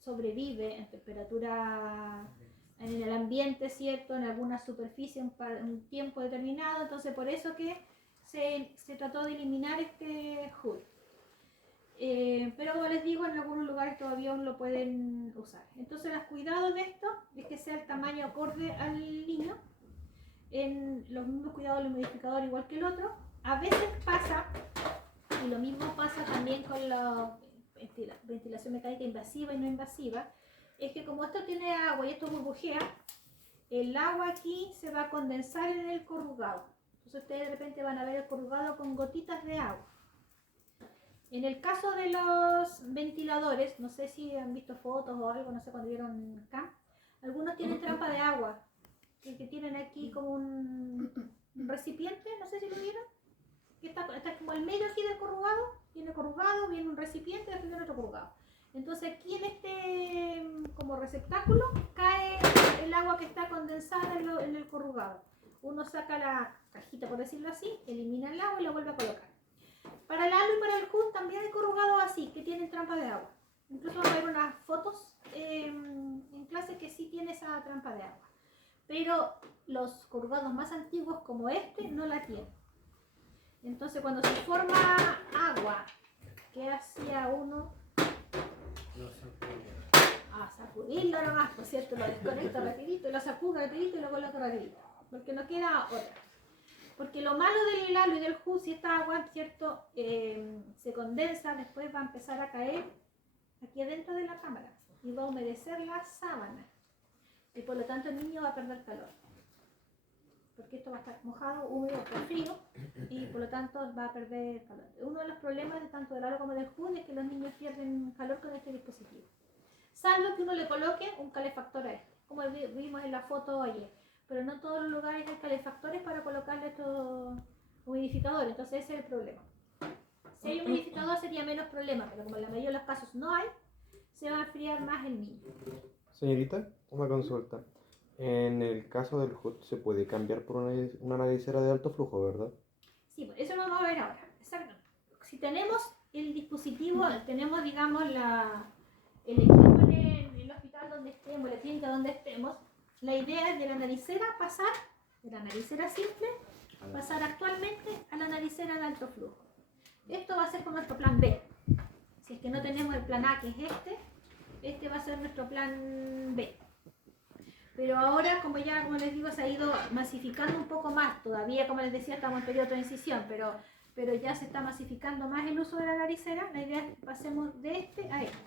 sobrevive en temperatura, en el ambiente, ¿cierto? En alguna superficie un tiempo determinado, entonces por eso que se trató de eliminar este HUD. Pero como les digo, en algunos lugares todavía aún lo pueden usar. Entonces los cuidados de esto es que sea el tamaño acorde al niño, en los mismos cuidados del humidificador igual que el otro. A veces pasa, y lo mismo pasa también con la ventilación mecánica invasiva y no invasiva, es que como esto tiene agua y esto burbujea, el agua aquí se va a condensar en el corrugado. Entonces ustedes de repente van a ver el corrugado con gotitas de agua. En el caso de los ventiladores, no sé si han visto fotos o algo, no sé cuando vieron acá, algunos tienen trampa de agua, que tienen aquí como un recipiente, no sé si lo vieron, que está como al medio aquí del corrugado, viene corrugado, viene un recipiente, después viene otro corrugado. Entonces aquí en este como receptáculo cae el agua que está condensada en el corrugado. Uno saca la cajita, por decirlo así, elimina el agua y lo vuelve a colocar. Para el halo y para el HUD también hay corrugados así, que tienen trampa de agua. Incluso vamos a ver unas fotos en clase que sí tiene esa trampa de agua. Pero los corrugados más antiguos como este no la tienen. Entonces cuando se forma agua, ¿qué hacía uno? A sacudirlo nomás, por cierto, lo desconecto rapidito, lo sacudo rapidito y lo coloco rapidito. Porque no queda otra. Porque lo malo del halo y del HUD, si esta agua, ¿cierto? Se condensa, después va a empezar a caer aquí adentro de la cámara y va a humedecer la sábana. Y por lo tanto el niño va a perder calor. Porque esto va a estar mojado, húmedo, por frío, y por lo tanto va a perder calor. Uno de los problemas de tanto del halo como del HUD es que los niños pierden calor con este dispositivo. Salvo que uno le coloque un calefactor a este, como vimos en la foto ayer. Pero no en todos los lugares hay calefactores para colocarle estos humidificadores, entonces ese es el problema. Si hay humidificador sería menos problema, pero como en la mayoría de los casos no hay, se va a enfriar más el niño. Señorita, una consulta. En el caso del HUD se puede cambiar por una naricera de alto flujo, ¿verdad? Sí, pues eso lo vamos a ver ahora. Exacto. Si tenemos el dispositivo, tenemos, digamos, el equipo en el hospital donde estemos, la clínica donde estemos, la idea es de la naricera pasar, de la naricera simple, pasar actualmente a la naricera de alto flujo. Esto va a ser con nuestro plan B. Si es que no tenemos el plan A, que es este va a ser nuestro plan B. Pero ahora, como les digo, se ha ido masificando un poco más. Todavía, como les decía, estamos en periodo de transición, pero ya se está masificando más el uso de la naricera. La idea es que pasemos de este a este.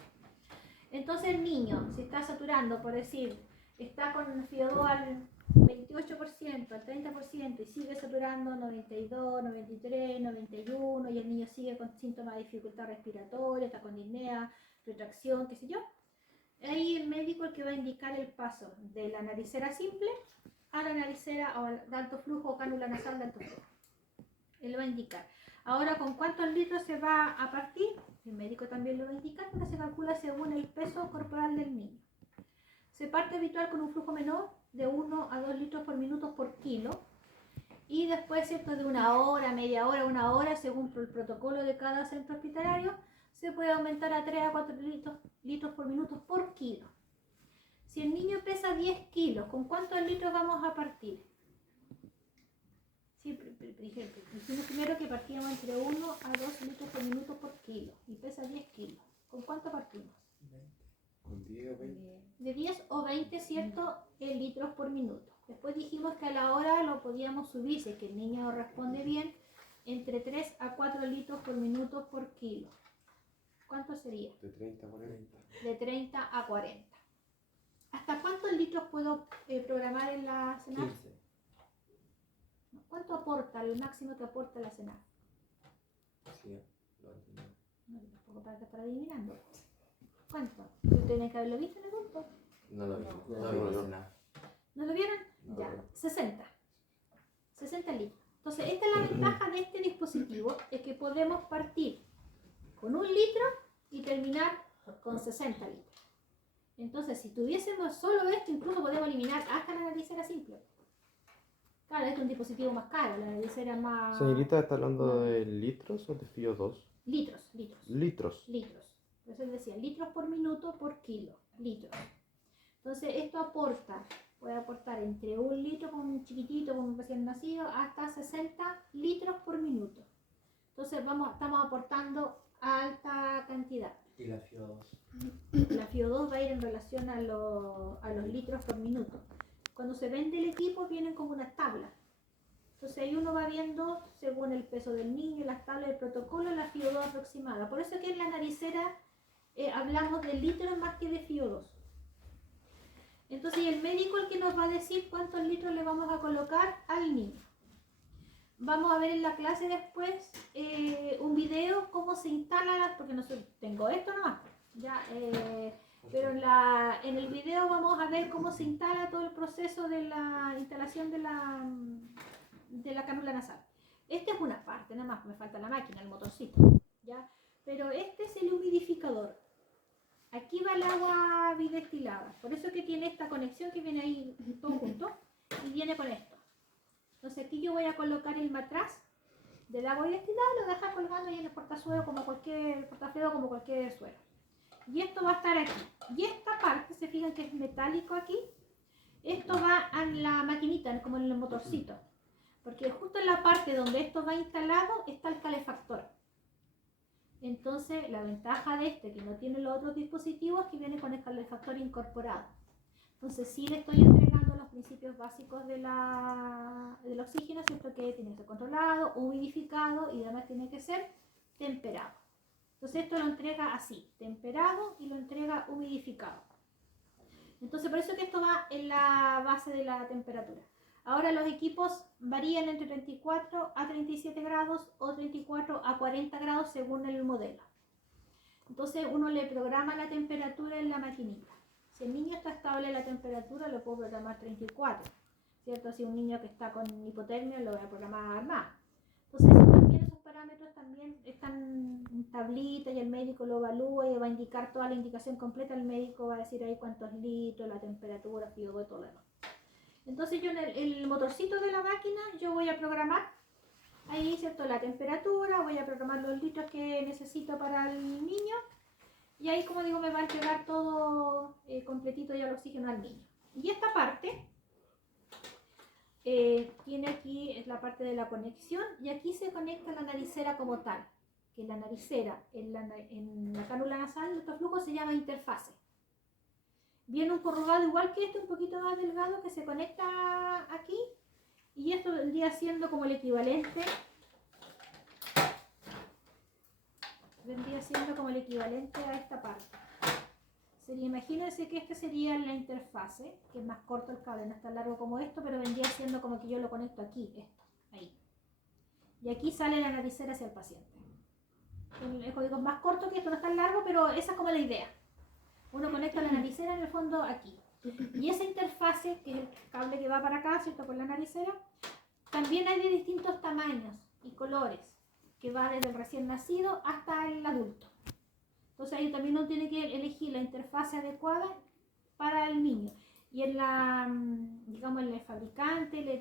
Entonces el niño, si está saturando, por decir, está con FiO2 al 28%, al 30% y sigue saturando 92, 93, 91 y el niño sigue con síntomas de dificultad respiratoria, está con disnea, retracción, qué sé yo. Ahí el médico el que va a indicar el paso de la naricera simple a la naricera de alto flujo o cánula nasal de alto flujo. Él va a indicar. Ahora, ¿con cuántos litros se va a partir? El médico también lo va a indicar porque se calcula según el peso corporal del niño. Se parte habitual con un flujo menor de 1 a 2 litros por minuto por kilo. Y después, ¿cierto?, de una hora, media hora, una hora, según el protocolo de cada centro hospitalario, se puede aumentar a 3 a 4 litros por minuto por kilo. Si el niño pesa 10 kilos, ¿con cuántos litros vamos a partir? Sí, dijimos primero que partíamos entre 1 a 2 litros por minuto por kilo y pesa 10 kilos. ¿Con cuánto partimos? Con 10 o 20. De 10 o 20, ¿cierto?, litros por minuto. Después dijimos que a la hora lo podíamos subir, si es que el niño responde bien, entre 3 a 4 litros por minuto por kilo. ¿Cuánto sería? De 30 a 40. De 30 a 40. ¿Hasta cuántos litros puedo programar en la CENAF? 15. ¿Cuánto aporta, el máximo que aporta la CENAF? Sí, lo entiendo. No, tampoco para que estar adivinando. ¿Cuánto? ¿Ustedes tienen que haberlo visto en el grupo? No lo vi. No, No no, vi nada. ¿No lo vieron? No, Ya, no. 60. 60 litros. Entonces, esta es la ventaja de este dispositivo, es que podemos partir con 1 litro y terminar con 60 litros. Entonces, si tuviésemos solo esto, incluso podemos eliminar hasta la naricera simple. Claro, este es un dispositivo más caro, la naricera más... Señorita, ¿está hablando de litros o de FiO2? Litros. Litros. Por eso decía, litros por minuto por kilo. Litros. Entonces, esto puede aportar entre 1 litro con un chiquitito, con un recién nacido, hasta 60 litros por minuto. Entonces, estamos aportando alta cantidad. Y la FiO2. La FiO2 va a ir en relación a los litros por minuto. Cuando se vende el equipo vienen como unas tablas. Entonces ahí uno va viendo, según el peso del niño, las tablas del protocolo, la FiO2 aproximada. Por eso que en la naricera hablamos de litros más que de FiO2. Entonces el médico el que nos va a decir cuántos litros le vamos a colocar al niño. Vamos a ver en la clase después un video cómo se instala, porque no sé, tengo esto nomás, ya, pero en el video vamos a ver cómo se instala todo el proceso de la instalación de la cánula nasal. Esta es una parte, nada más, me falta la máquina, el motorcito, ¿ya? Pero este es el humidificador. Aquí va el agua bidestilada, por eso que tiene esta conexión que viene ahí todo junto y viene con esto. Entonces aquí yo voy a colocar el matraz del agua bidestilada y lo dejo colgando ahí en el portazuelo como cualquier portafriego, como cualquier suelo. Y esto va a estar aquí. Y esta parte, se fijan que es metálico aquí, esto va a la maquinita, como en el motorcito. Porque justo en la parte donde esto va instalado está el calefactor. Entonces, la ventaja de este, que no tiene los otros dispositivos, es que viene con el calefactor incorporado. Entonces, sí le estoy entregando los principios básicos del oxígeno, ¿cierto? Que tiene que ser controlado, humidificado y además tiene que ser temperado. Entonces, esto lo entrega así, temperado y lo entrega humidificado. Entonces, por eso que esto va en la base de la temperatura. Ahora los equipos varían entre 34 a 37 grados o 34 a 40 grados según el modelo. Entonces uno le programa la temperatura en la maquinita. Si el niño está estable en la temperatura, lo puedo programar 34, ¿cierto? Si un niño que está con hipotermia, lo voy a programar más. Entonces esos parámetros también están tablita y el médico lo evalúa y va a indicar toda la indicación completa. El médico va a decir ahí cuántos litros, la temperatura, frío, todo lo demás. Entonces yo en el motorcito de la máquina yo voy a programar ahí, ¿cierto? La temperatura, voy a programar los litros que necesito para el niño y ahí, como digo, me va a entregar todo completito ya el oxígeno al niño. Y esta parte tiene aquí, es la parte de la conexión y aquí se conecta la naricera como tal, que la naricera en la cánula nasal de estos flujos se llama interfase. Viene un corrugado igual que este, un poquito más delgado, que se conecta aquí y esto vendría siendo como el equivalente a esta parte. Imagínense que este sería la interfase, que es más corto el cable, no es tan largo como esto, pero vendría siendo como que yo lo conecto aquí, esto, ahí. Y aquí sale la naricera hacia el paciente. El código es más corto que esto, no es tan largo, pero esa es como la idea. Uno conecta la naricera en el fondo aquí. Y esa interfase, que es el cable que va para acá, ¿cierto? Con la naricera, también hay de distintos tamaños y colores, que va desde el recién nacido hasta el adulto. Entonces ahí también uno tiene que elegir la interfase adecuada para el niño. Y en la, digamos, el fabricante le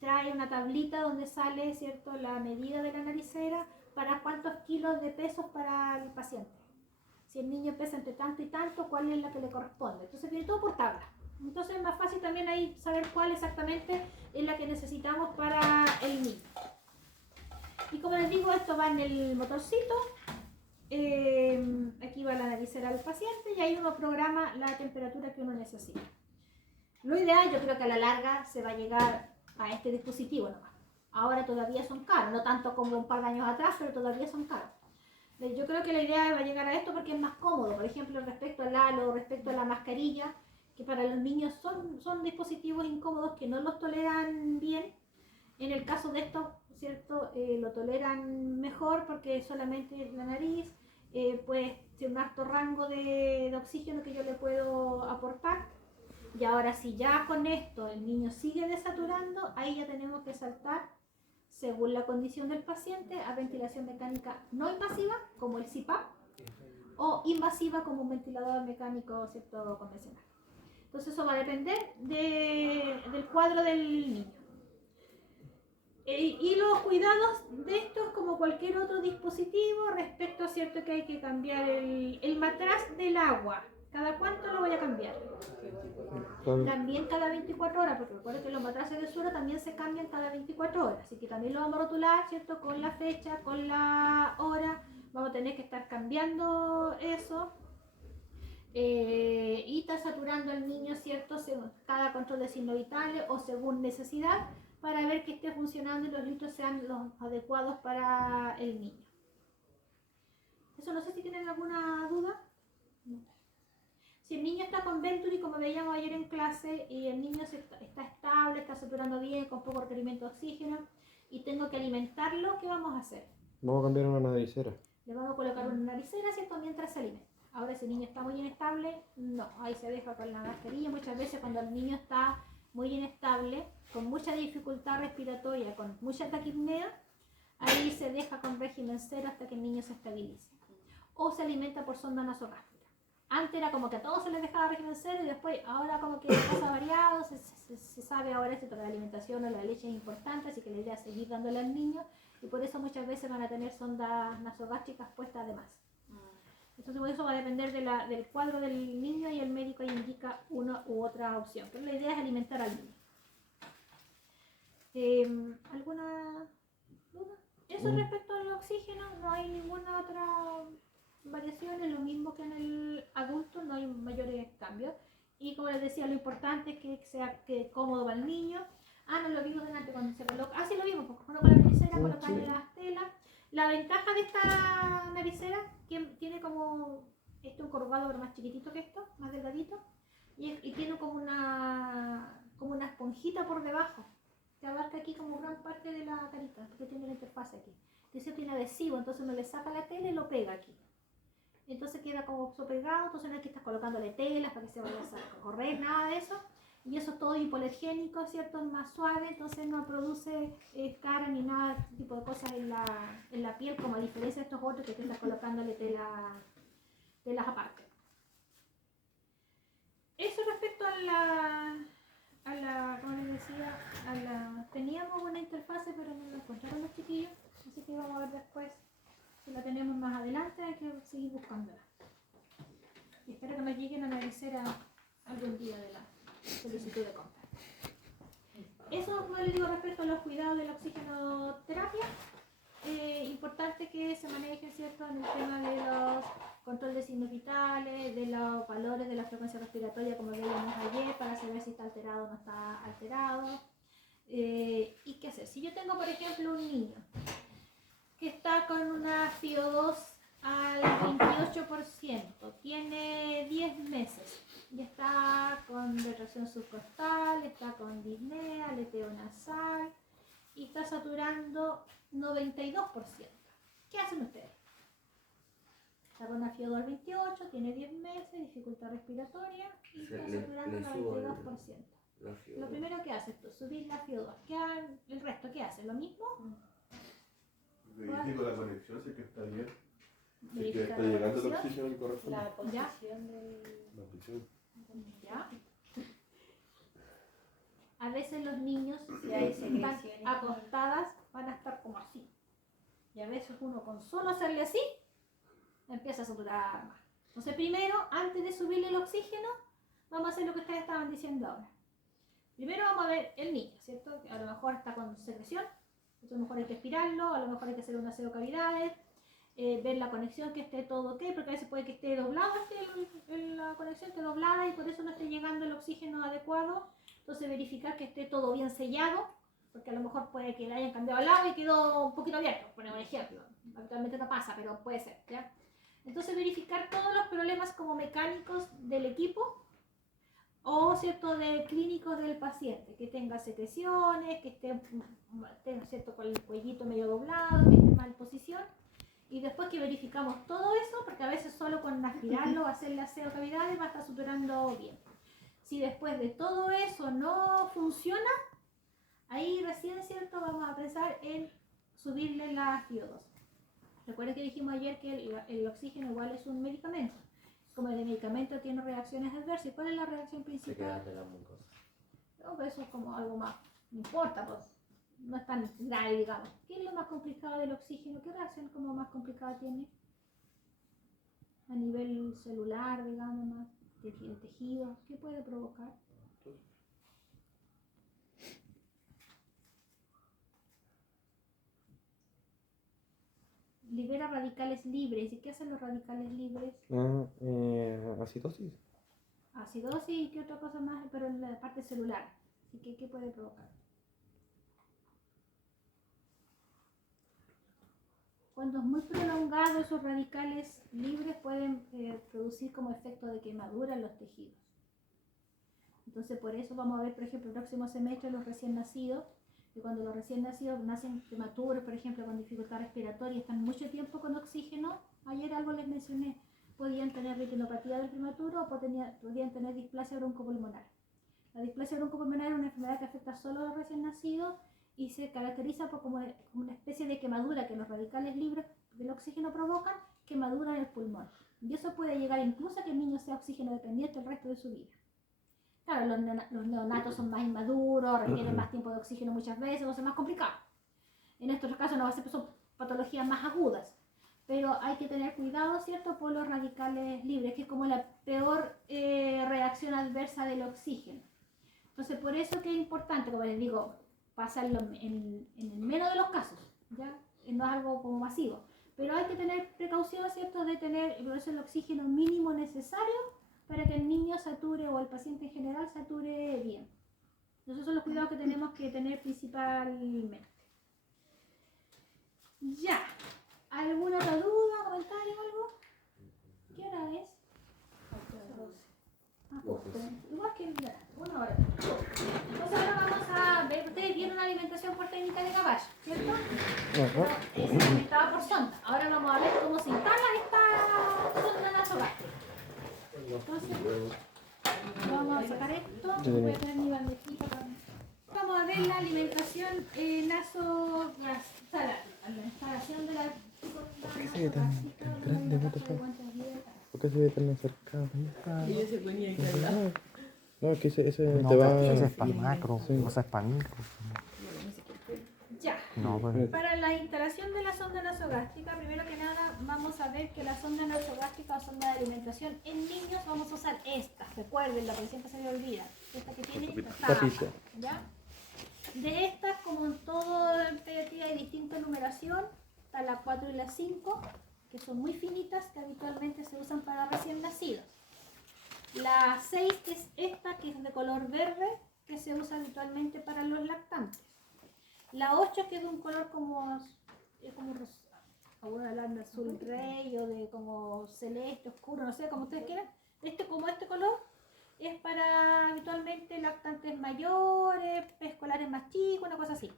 trae una tablita donde sale, ¿cierto?, la medida de la naricera para cuántos kilos de pesos para el paciente. Si el niño pesa entre tanto y tanto, cuál es la que le corresponde. Entonces viene todo por tabla. Entonces es más fácil también ahí saber cuál exactamente es la que necesitamos para el niño. Y como les digo, esto va en el motorcito. Aquí va la naricera del paciente y ahí uno programa la temperatura que uno necesita. Lo ideal, yo creo que a la larga se va a llegar a este dispositivo nomás. Ahora todavía son caros, no tanto como un par de años atrás, pero todavía son caros. Yo creo que la idea va a llegar a esto porque es más cómodo. Por ejemplo, respecto al halo, respecto a la mascarilla, que para los niños son dispositivos incómodos que no los toleran bien. En el caso de estos, ¿cierto? Lo toleran mejor porque solamente la nariz, pues tiene un alto rango de oxígeno que yo le puedo aportar. Y ahora si ya con esto el niño sigue desaturando, ahí ya tenemos que saltar, según la condición del paciente, a ventilación mecánica no invasiva, como el CPAP, o invasiva como un ventilador mecánico, ¿cierto?, convencional. Entonces eso va a depender del cuadro del niño. Y los cuidados de estos, como cualquier otro dispositivo, respecto a cierto que hay que cambiar el matraz del agua. ¿Cada cuánto lo voy a cambiar? También cada 24 horas, porque recuerden que los matraces de suero también se cambian cada 24 horas, así que también lo vamos a rotular, ¿cierto? Con la fecha, con la hora, vamos a tener que estar cambiando eso. Y estar saturando al niño, ¿cierto? Según cada control de signos vitales o según necesidad, para ver que esté funcionando y los litros sean los adecuados para el niño. Eso, no sé si tienen alguna duda. Si el niño está con Venturi, como veíamos ayer en clase, y el niño está estable, está saturando bien, con poco requerimiento de oxígeno, y tengo que alimentarlo, ¿qué vamos a hacer? Vamos a cambiar una naricera. Le vamos a colocar una naricera, ¿cierto?, mientras se alimenta. Ahora, si el niño está muy inestable, no, ahí se deja con la mascarilla. Muchas veces cuando el niño está muy inestable, con mucha dificultad respiratoria, con mucha taquipnea, ahí se deja con régimen cero hasta que el niño se estabilice. O se alimenta por sonda nasogástrica. Antes era como que a todos se les dejaba régimen cero y después, ahora como que pasa variado, se sabe ahora esto, que la alimentación o la leche es importante, así que la idea es seguir dándole al niño y por eso muchas veces van a tener sondas nasogástricas puestas además. Entonces eso va a depender del cuadro del niño y el médico ahí indica una u otra opción. Pero la idea es alimentar al niño. ¿Alguna duda? Eso respecto al oxígeno, no hay ninguna otra variación, es lo mismo que en el adulto, no hay mayores cambios. Y como les decía, lo importante es que sea cómodo para el niño. No lo vimos delante cuando se coloca. Sí lo vimos, porque uno con la naricera, colocarle las telas. La ventaja de esta naricera, que tiene como un corrugado pero más chiquitito que esto, más delgadito, y tiene como una esponjita por debajo, que abarca aquí como gran parte de la carita, porque tiene la interfaz aquí. Entonces tiene adhesivo, entonces uno le saca la tela y lo pega aquí. Entonces queda como pegado, entonces no hay que estar colocándole telas para que se vaya a correr, nada de eso. y eso es todo hipoalergénico, ¿cierto? Es más suave, entonces no produce escaras ni nada, este tipo de cosas en la piel, como a diferencia de estos otros que te estás colocándole telas aparte. Eso respecto a la, como les decía, teníamos una interfase, pero no la encontraron los chiquillos, así que vamos a ver después si la tenemos más adelante, hay que seguir buscándola. Y espero que nos lleguen a agradecer algún día de la solicitud de compra. Eso, como les digo, respecto a los cuidados de la oxigenoterapia, importante que se maneje, ¿cierto?, en el tema de los control de signos vitales, de los valores de la frecuencia respiratoria, como veíamos ayer, para saber si está alterado o no está alterado. ¿Y qué hacer? Si yo tengo, por ejemplo, un niño que está con una FiO2 al 28%, tiene 10 meses y está con retracción subcostal, está con disnea, aleteo nasal y está saturando 92%. ¿Qué hacen ustedes? Está con una FiO2 al 28, tiene 10 meses, dificultad respiratoria y está saturando 92%. Lo primero que haces tú, subir la FiO2. ¿El resto qué hace? ¿Lo mismo? Verifico la conexión, sé que está bien. Sé que Verificar está la llegando el conexión. oxígeno que corresponde. La posición del... La presión. ¿Ya? A veces los niños, Si hay si están secreciones. acostadas, van a estar como así. Y a veces uno con solo hacerle así, empieza a saturar más. Entonces primero, antes de subirle el oxígeno, vamos a hacer lo que ustedes estaban diciendo ahora. Primero vamos a ver el niño, ¿cierto? Que a lo mejor está con secreción, entonces a lo mejor hay que aspirarlo, a lo mejor hay que hacer un aseo de cavidades, ver la conexión, que esté todo ok, porque a veces puede que esté doblado, la conexión esté doblada y por eso no esté llegando el oxígeno adecuado. Entonces verificar que esté todo bien sellado, porque a lo mejor puede que le hayan cambiado el agua y quedó un poquito abierto, por ejemplo. Actualmente no pasa, pero puede ser, ¿ya? Entonces verificar todos los problemas como mecánicos del equipo o, ¿cierto?, de clínicos del paciente, que tenga secreciones, que esté, ¿cierto?, con el cuellito medio doblado, que esté en mal posición. Y después que verificamos todo eso, porque a veces solo con aspirarlo o hacerle aseo de cavidades va a estar superando bien. Si después de todo eso no funciona, ahí recién, ¿cierto?, vamos a pensar en subirle la FiO2. Recuerden que dijimos ayer que el oxígeno igual es un medicamento. Como el medicamento tiene reacciones adversas, ¿y cuál es la reacción Se principal? quedan de la mucosa. No, pues eso es como algo más, no importa, pues no es tan grave, digamos. ¿Qué es lo más complicado del oxígeno? ¿Qué reacción como más complicada tiene? A nivel celular, digamos, más el tejido, ¿qué puede provocar? Libera radicales libres. ¿Y qué hacen los radicales libres? Acidosis. Acidosis y qué otra cosa más, pero en la parte celular. ¿Y qué puede provocar? Cuando es muy prolongado, esos radicales libres pueden producir como efecto de quemadura en los tejidos. Entonces por eso vamos a ver, por ejemplo, el próximo semestre los recién nacidos, que cuando los recién nacidos nacen prematuros, por ejemplo, con dificultad respiratoria y están mucho tiempo con oxígeno, ayer algo les mencioné, podían tener retinopatía del prematuro o podían tener displasia broncopulmonar. La displasia broncopulmonar es una enfermedad que afecta solo a los recién nacidos y se caracteriza por como una especie de quemadura que los radicales libres del oxígeno provocan, quemadura en el pulmón. Y eso puede llegar incluso a que el niño sea oxígeno dependiente el resto de su vida. Claro, los neonatos son más inmaduros, requieren más tiempo de oxígeno muchas veces, entonces es más complicado. En estos casos no va a ser, son patologías más agudas, pero hay que tener cuidado, ¿cierto?, por los radicales libres, que es como la peor reacción adversa del oxígeno. Entonces, por eso que es importante, como les digo, pasarlo en el menos de los casos, ¿ya? No es algo como masivo, pero hay que tener precaución, ¿cierto?, de tener por eso el oxígeno mínimo necesario para que el niño sature o el paciente en general sature bien. Esos son los cuidados que tenemos que tener principalmente. Ya. ¿Alguna otra duda, comentario, algo? ¿Qué hora es? Igual que una hora. Entonces ahora vamos a ver, ustedes vieron una alimentación por técnica de caballo, ¿cierto? Esa estaba por sonda. Ahora vamos a ver cómo se instala esta sonda nasogástrica. Entonces, Vamos a sacar esto. Voy a poner mi bandejita también. Vamos a ver la alimentación la instalación de la ¿Por qué se ve tan grande? What the fuck? ¿Por qué se ve tan acercado? Y ese ponía ahí al lado. No, que ese No, te va... pero ese es para macro, Sí. o sea, es para micro. Ya. No, pues. Para la instalación de la sonda nasogástrica, primero que nada vamos a ver que la sonda nasogástrica o sonda de alimentación en niños vamos a usar esta. Recuerden, la que siempre se me olvida. Esta que tiene tapa, Tapita. ¿ya? De estas, como en todo el pediatría hay distinta numeración, está la 4 y la 5, que son muy finitas, que habitualmente se usan para recién nacidos. La 6, que es esta, que es de color verde, que se usa habitualmente para los lactantes. La 8, que es de un color como alguna hablan de azul rey o de como celeste, oscuro, no sé, como ustedes quieran. Este color es para habitualmente lactantes mayores, preescolares más chicos, una cosa así.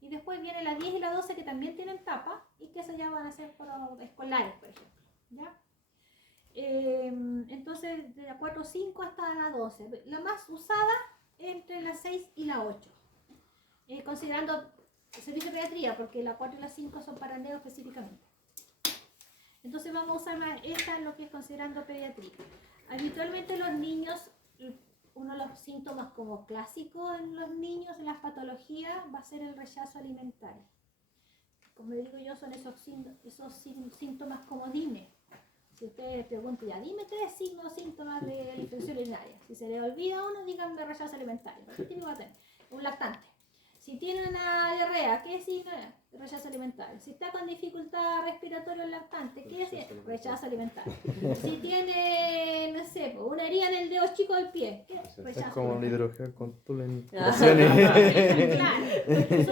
Y después viene la 10 y la 12 que también tienen tapa y que esas ya van a ser para escolares, por ejemplo. ¿Ya? Entonces, de la 4 5 hasta la 12. La más usada entre la 6 y la 8. Considerando el servicio de pediatría, porque la 4 y la 5 son para neo específicamente. Entonces vamos a usar esta en lo que es considerando pediatría. Habitualmente los niños, uno de los síntomas como clásicos en los niños, en las patologías, va a ser el rechazo alimentario. Como digo yo, son esos síntomas comodines. Si ustedes preguntan, ya dime 3 signos o síntomas de la infección urinaria. Si se le olvida uno, díganme rechazo alimentario. ¿Qué tiene que tener? Un lactante. Si tiene una diarrea, ¿qué signo es? Rechazo alimentario. Si está con dificultad respiratoria el lactante, ¿qué es? Rechazo alimentario. Si tiene, no sé, una herida en el dedo chico del pie, ¿qué es? Rechazo Es como el alimentario. hidrogel con tulen. Claro, son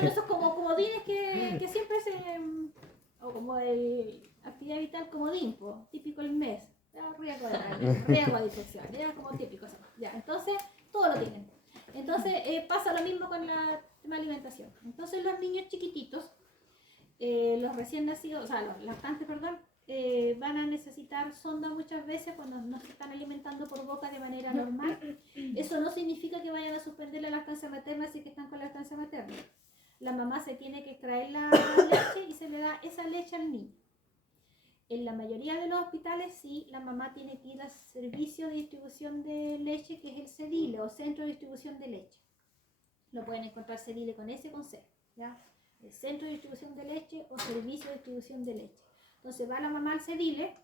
esos como comodines que siempre se... O como el actividad vital comodín, típico el mes. Riesgo de infección, ya como típico. Ya, entonces, todo lo tienen. Entonces, pasa lo mismo con la tema de alimentación. Entonces, los niños chiquititos, los recién nacidos, o sea, los lactantes, perdón, van a necesitar sonda muchas veces cuando no se están alimentando por boca de manera normal. Eso no significa que vayan a suspender la lactancia materna si que están con lactancia materna. La mamá se tiene que extraer la leche y se le da esa leche al niño. En la mayoría de los hospitales sí, la mamá tiene que ir al servicio de distribución de leche, que es el CEDILE o Centro de Distribución de Leche. Lo pueden encontrar CEDILE con S con C, ¿ya? El Centro de Distribución de Leche o Servicio de Distribución de Leche. Entonces va la mamá al CEDILE,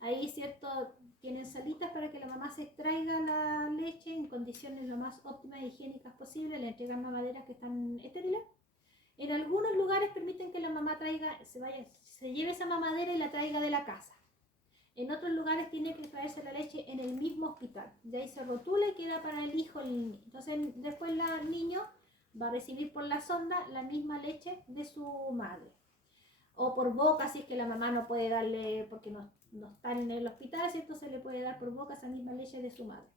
ahí cierto, tienen salitas para que la mamá se extraiga la leche en condiciones lo más óptimas e higiénicas posibles, le entregan mamaderas que están estériles. En algunos lugares permiten que la mamá se lleve esa mamadera y la traiga de la casa. En otros lugares tiene que traerse la leche en el mismo hospital. De ahí se rotula y queda para el hijo el niño. Entonces después el niño va a recibir por la sonda la misma leche de su madre. O por boca, si es que la mamá no puede darle, porque no está en el hospital, ¿cierto? Se le puede dar por boca esa misma leche de su madre.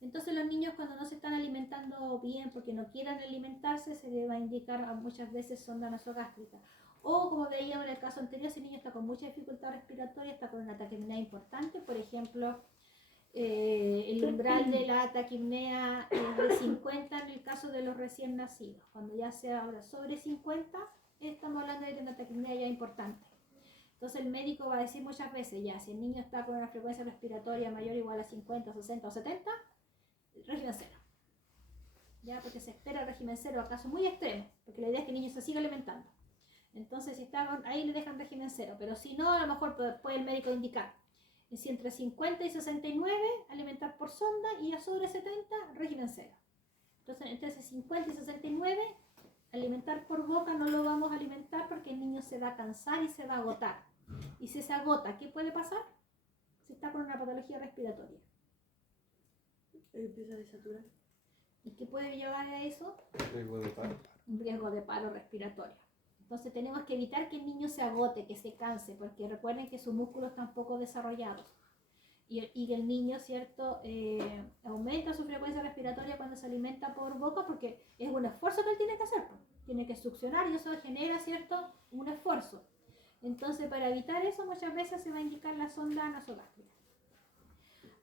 Entonces los niños cuando no se están alimentando bien porque no quieran alimentarse, se les va a indicar muchas veces sonda nasogástrica. O como veíamos en el caso anterior, si el niño está con mucha dificultad respiratoria, está con una taquipnea importante, por ejemplo, el umbral de la taquipnea es de 50 en el caso de los recién nacidos. Cuando ya se habla sobre 50, estamos hablando de una taquipnea ya importante. Entonces el médico va a decir muchas veces ya, si el niño está con una frecuencia respiratoria mayor o igual a 50, 60 o 70, régimen cero. Ya, porque se espera el régimen cero a casos muy extremos, porque la idea es que el niño se siga alimentando. Entonces, si está ahí le dejan régimen cero, pero si no, a lo mejor puede el médico indicar si entre 50 y 69 alimentar por sonda y a sobre 70 régimen cero. Entonces, entre 50 y 69 alimentar por boca no lo vamos a alimentar porque el niño se va a cansar y se va a agotar. Y si se agota, ¿qué puede pasar? Si está con una patología respiratoria. Empieza a desaturar. ¿Y qué puede llevar a eso? Riesgo de paro. Un riesgo de paro respiratorio. Entonces tenemos que evitar que el niño se agote, que se canse, porque recuerden que sus músculos están poco desarrollados. Y el niño, ¿cierto? Aumenta su frecuencia respiratoria cuando se alimenta por boca porque es un esfuerzo que él tiene que hacer. Tiene que succionar y eso genera, ¿cierto? Un esfuerzo. Entonces para evitar eso muchas veces se va a indicar la sonda nasogástrica.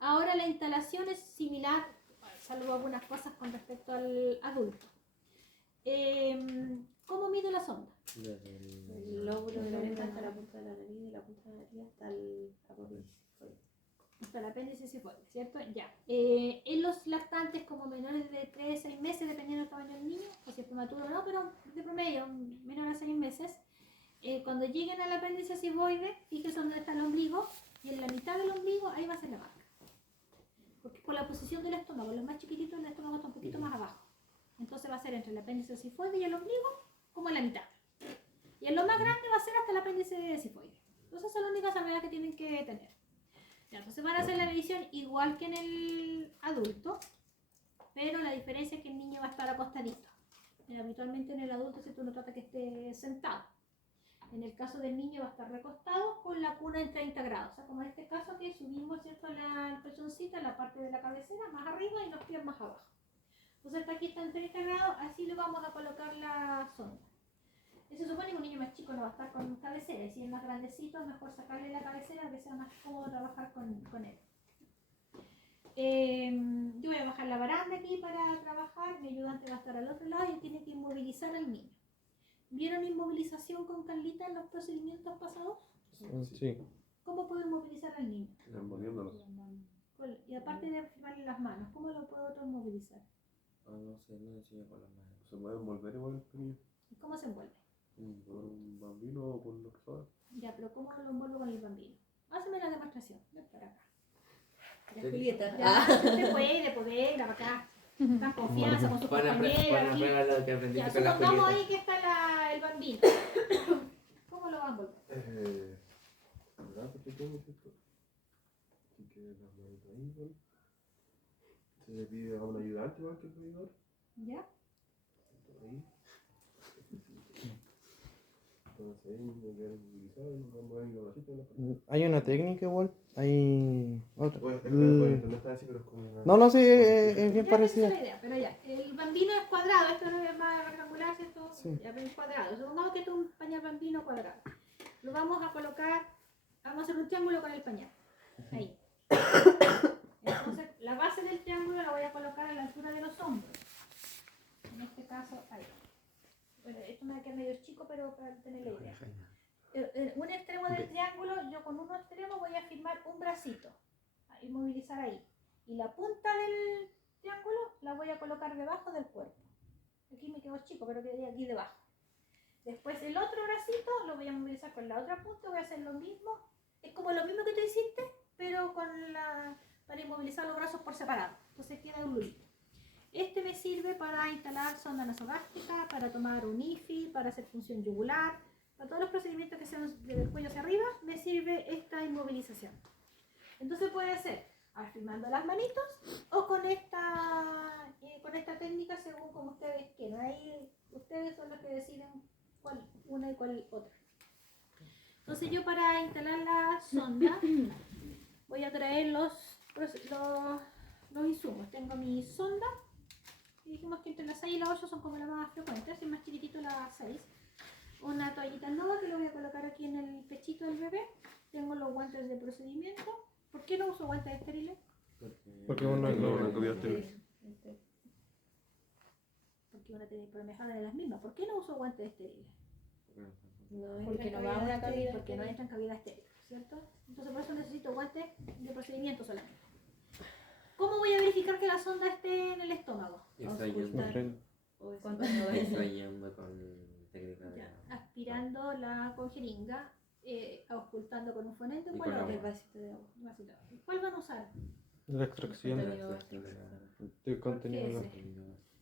Ahora la instalación es similar, salvo algunas cosas con respecto al adulto. ¿Cómo mido la sonda? Desde El lóbulo de la oreja hasta la punta de la nariz, de la punta de la nariz hasta el apéndice. Hasta el apéndice cifoide, ¿cierto? Ya. En los lactantes como menores de 3 a 6 meses, dependiendo del tamaño del niño, o si es prematuro o no, pero de promedio, menor a 6 meses, cuando lleguen al apéndice cifoide, fíjense dónde está el ombligo, y en la mitad del ombligo ahí va a ser la marca. Porque por la posición del estómago, los más chiquititos, el estómago está un poquito más abajo. Entonces va a ser entre el apéndice cifoide y el ombligo, como en la mitad. Y en lo más grande va a ser hasta el apéndice cifoide. Entonces esa es la única salvedad que tienen que tener. Ya, entonces van a hacer la medición igual que en el adulto, pero la diferencia es que el niño va a estar acostadito. Habitualmente en el adulto uno trata que esté sentado. En el caso del niño va a estar recostado con la cuna en 30 grados. O sea, como en este caso que subimos, ¿cierto?, la pechoncita, la parte de la cabecera más arriba y los pies más abajo. Entonces aquí está en 30 grados, así le vamos a colocar la sonda. Se supone que un niño más chico no va a estar con cabecera, y si es más grandecito es mejor sacarle la cabecera que sea más cómodo trabajar con él. Yo voy a bajar la baranda aquí para trabajar, mi ayudante va a estar al otro lado y tiene que inmovilizar al niño. ¿Vieron inmovilización con Carlita en los procedimientos pasados? Sí. ¿Cómo puedo inmovilizar al niño? Moviéndolo. Y aparte de firmarle las manos, ¿cómo lo puedo otro inmovilizar? no sé, no enseño con las manos. Se puede envolver igual el pequeño. ¿Y cómo se envuelve? Por un bambino o por los rosados. Ya, pero ¿cómo lo envuelvo con el bambino? Hazme la demostración. Ven para acá. La Julieta. Ya, usted puede poder, acá. Está en confianza con sus Pon a compañeros. aquí. prueba lo que aprendiste Ya, con la supongamos Julieta. ahí que está el bambino. ¿Cómo lo va a envolver? Brazo pequeño, ¿cierto? Así que las manitas ahí, ¿no? Se le pide a un ayudante más que el ayudador. ¿Ya? Ahí. Entonces ahí me quedan inmovilizados y nos vamos a ir a la cita de la parte. Hay una técnica igual, hay otra. Bueno, es que por internet está así, pero es como una... No, sí, es bien Ya, esa parecida. es la idea, pero ya. El bambino es cuadrado, esto no es más rectangular, ¿cierto? Sí. Ya ven cuadrado. Supongamos que esto es un pañal bambino cuadrado. Lo vamos a colocar, vamos a hacer un triángulo con el pañal. Ahí. Entonces, la base del triángulo la voy a colocar a la altura de los hombros. En este caso, ahí. Bueno, esto me va a quedar medio chico, pero para tener la idea. Un extremo del triángulo, yo con un extremo voy a firmar un bracito, a inmovilizar ahí. Y la punta del triángulo la voy a colocar debajo del cuerpo. Aquí me quedó chico, pero quedaría aquí debajo. Después el otro bracito lo voy a movilizar con la otra punta, voy a hacer lo mismo. Es como lo mismo que tú hiciste, pero para inmovilizar los brazos por separado. Entonces queda un lulito. Este me sirve para instalar sonda nasogástrica, para tomar un IFI, para hacer función yugular. Para todos los procedimientos que sean desde el cuello hacia arriba, me sirve esta inmovilización. Entonces puede ser afirmando las manitos o con esta técnica según como ustedes quieran. Ahí ustedes son los que deciden cuál una y cuál otra. Entonces yo para instalar la sonda voy a traer los insumos. Tengo mi sonda. Y dijimos que entre las 6 y las 8 son como las más frecuentes, es más chiquitito las 6. Una toallita nueva que lo voy a colocar aquí en el pechito del bebé. Tengo los guantes de procedimiento. ¿Por qué no uso guantes estériles? Porque uno No, comida estéril. Porque uno tiene que manejar de las mismas. ¿Por qué no uso guantes estériles? Porque no va a una cavidad. Porque no entra en cavidad estéril, ¿cierto? Entonces por eso necesito guantes de procedimiento solamente. ¿Cómo voy a verificar que la sonda esté en el estómago? Ensayando con técnica de... Ya, aspirando con jeringa, auscultando con un fonendo. Y ¿Cuál con otro? agua. vasito de agua. Vasito. ¿Cuál van a usar? la extracción del contenido.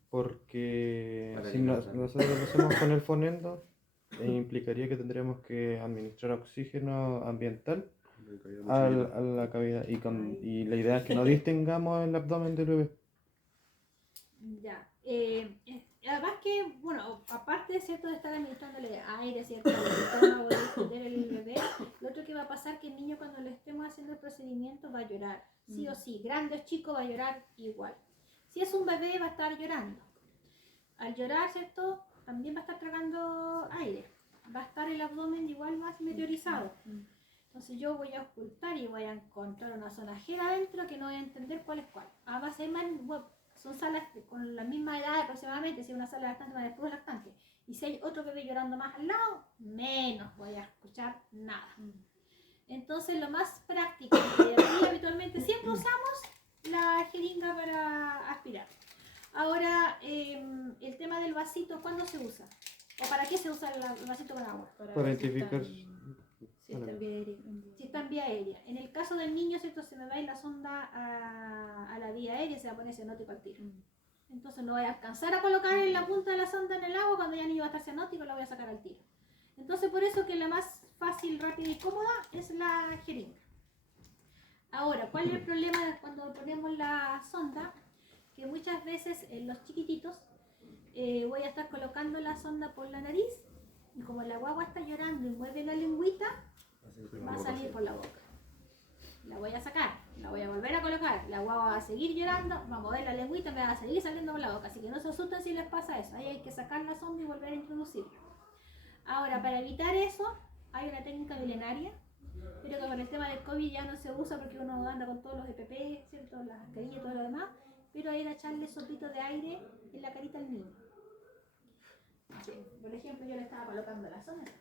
¿Por qué ese? Porque Para si alimentar. nosotros lo hacemos con el fonendo, implicaría que tendríamos que administrar oxígeno ambiental De calidad a muy chiquita. la cavidad. Y la idea es que no distengamos el abdomen del bebé. Ya. Además que, bueno, aparte ¿cierto? De estar administrándole aire, ¿cierto? El estómago, de esconder el bebé, lo otro que va a pasar es que el niño cuando le estemos haciendo el procedimiento va a llorar. Sí o sí, grande o chico va a llorar igual. Si es un bebé va a estar llorando. Al llorar, ¿cierto? También va a estar tragando aire. Va a estar el abdomen igual más meteorizado. Entonces yo voy a ocultar y voy a encontrar una zona ajena adentro que no voy a entender cuál es cuál. Además son salas con la misma edad aproximadamente, si es una sala lactante, una de puro lactante. Y si hay otro bebé llorando más al lado, menos voy a escuchar nada. Entonces lo más práctico, que aquí habitualmente siempre usamos la jeringa para aspirar. Ahora, el tema del vasito, ¿cuándo se usa? ¿O para qué se usa el vasito con agua? Para identificar. Si está en vía aérea. Si está en vía aérea. En el caso del niño, ¿cierto? Se me va a ir la sonda a la vía aérea y se va a poner cianótico al tiro. Entonces no voy a alcanzar a colocar en la punta de la sonda en el agua, cuando ya el niño va a estar cianótico la voy a sacar al tiro. Entonces por eso que la más fácil, rápida y cómoda es la jeringa. Ahora, ¿cuál es el problema de cuando ponemos la sonda? Que muchas veces en los chiquititos voy a estar colocando la sonda por la nariz y como la guagua está llorando y mueve la lengüita, va a salir por la boca. La voy a sacar, la voy a volver a colocar, la guagua va a seguir llorando, va a mover la lengüita, me va a seguir saliendo por la boca, así que no se asusten si les pasa eso, ahí hay que sacar la sonda y volver a introducirla. Ahora, para evitar eso, hay una técnica milenaria, pero que con el tema del COVID ya no se usa porque uno anda con todos los EPP, ¿cierto? Las mascarillas y todo lo demás, pero era echarle soplitos de aire en la carita al niño. Por ejemplo, yo le estaba colocando la sonda.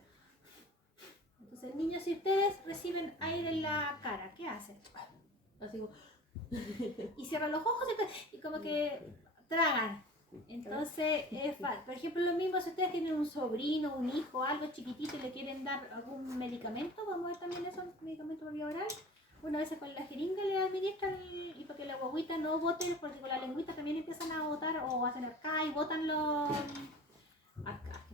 Entonces el niño, si ustedes reciben aire en la cara, ¿qué hace? Así como, Y cierran los ojos y como que tragan. Entonces, por ejemplo, lo mismo si ustedes tienen un sobrino, un hijo, algo chiquitito y le quieren dar algún medicamento, vamos a ver también esos medicamentos por vía oral. Una vez con la jeringa le administran y para que la guaguita no bote, porque con la lengüita también empiezan a botar o hacen acá y botan los... Acá,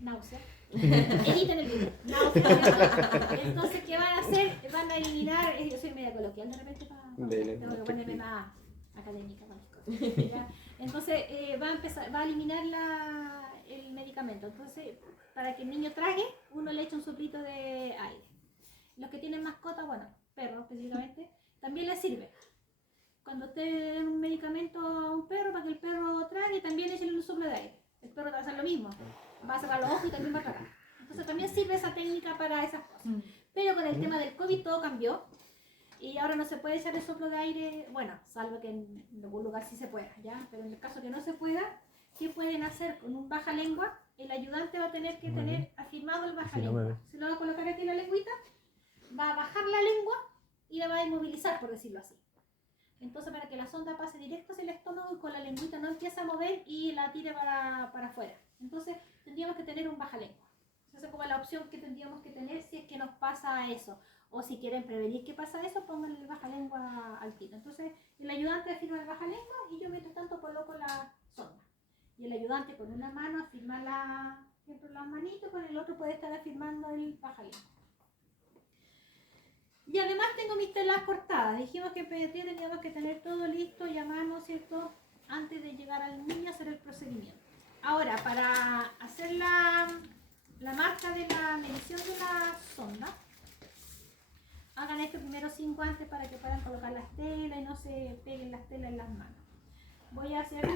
náusea. Eviten el virus. Náusea. Entonces, ¿qué van a hacer? Van a eliminar, yo soy media coloquial de repente tengo que ponerme más académica con las cosas. ¿Ya? Entonces va a eliminar el medicamento. Entonces, para que el niño trague, uno le echa un soplito de aire. Los que tienen mascotas, bueno, perros específicamente, también les sirve. Cuando usted le den un medicamento a un perro, para que el perro trague, también échenle un soplo de aire. El perro va a hacer lo mismo. Va a cerrar los ojos y también va a tragar. Entonces también sirve esa técnica para esas cosas. Pero con el tema del COVID todo cambió. Y ahora no se puede echar el soplo de aire, bueno, salvo que en algún lugar sí se pueda, ¿ya? Pero en el caso que no se pueda, ¿qué pueden hacer con un baja lengua? El ayudante va a tener que tener afirmado el baja lengua. Se lo va a colocar aquí en la lengüita, va a bajar la lengua y la va a inmovilizar, por decirlo así. Entonces, para que la sonda pase directo hacia el estómago y con la lengüita no empiece a mover y la tire para afuera. Entonces, tendríamos que tener un baja lengua. Esa es como la opción que tendríamos que tener si es que nos pasa eso. O si quieren prevenir que pasa eso, pongan el baja lengua al tiro. Entonces, el ayudante afirma el baja lengua y yo mientras tanto coloco la sonda. Y el ayudante con una mano afirma las manitos, con el otro puede estar afirmando el baja lengua. Y además tengo mis telas cortadas. Dijimos que en pediatría teníamos que tener todo listo y a mano, ¿cierto? Antes de llegar al niño a hacer el procedimiento. Ahora, para hacer la marca de la medición de la sonda, hagan esto primero 5 antes para que puedan colocar las telas y no se peguen las telas en las manos. Voy a hacer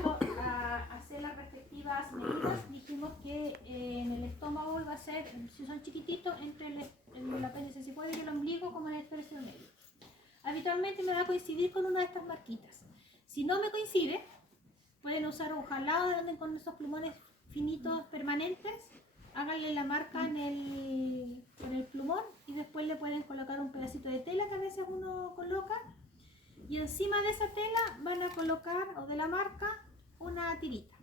las respectivas medidas. Dijimos que en el estómago va a ser, si son chiquititos, entre el apéndice cifoide y el ombligo, como en el tercio medio. Habitualmente me va a coincidir con una de estas marquitas. Si no me coincide, pueden usar un jalado de donde con esos plumones finitos permanentes. Háganle la marca con el plumón y después le pueden colocar un pedacito de tela que a veces uno coloca. Y encima de esa tela van a colocar, o de la marca, una tirita.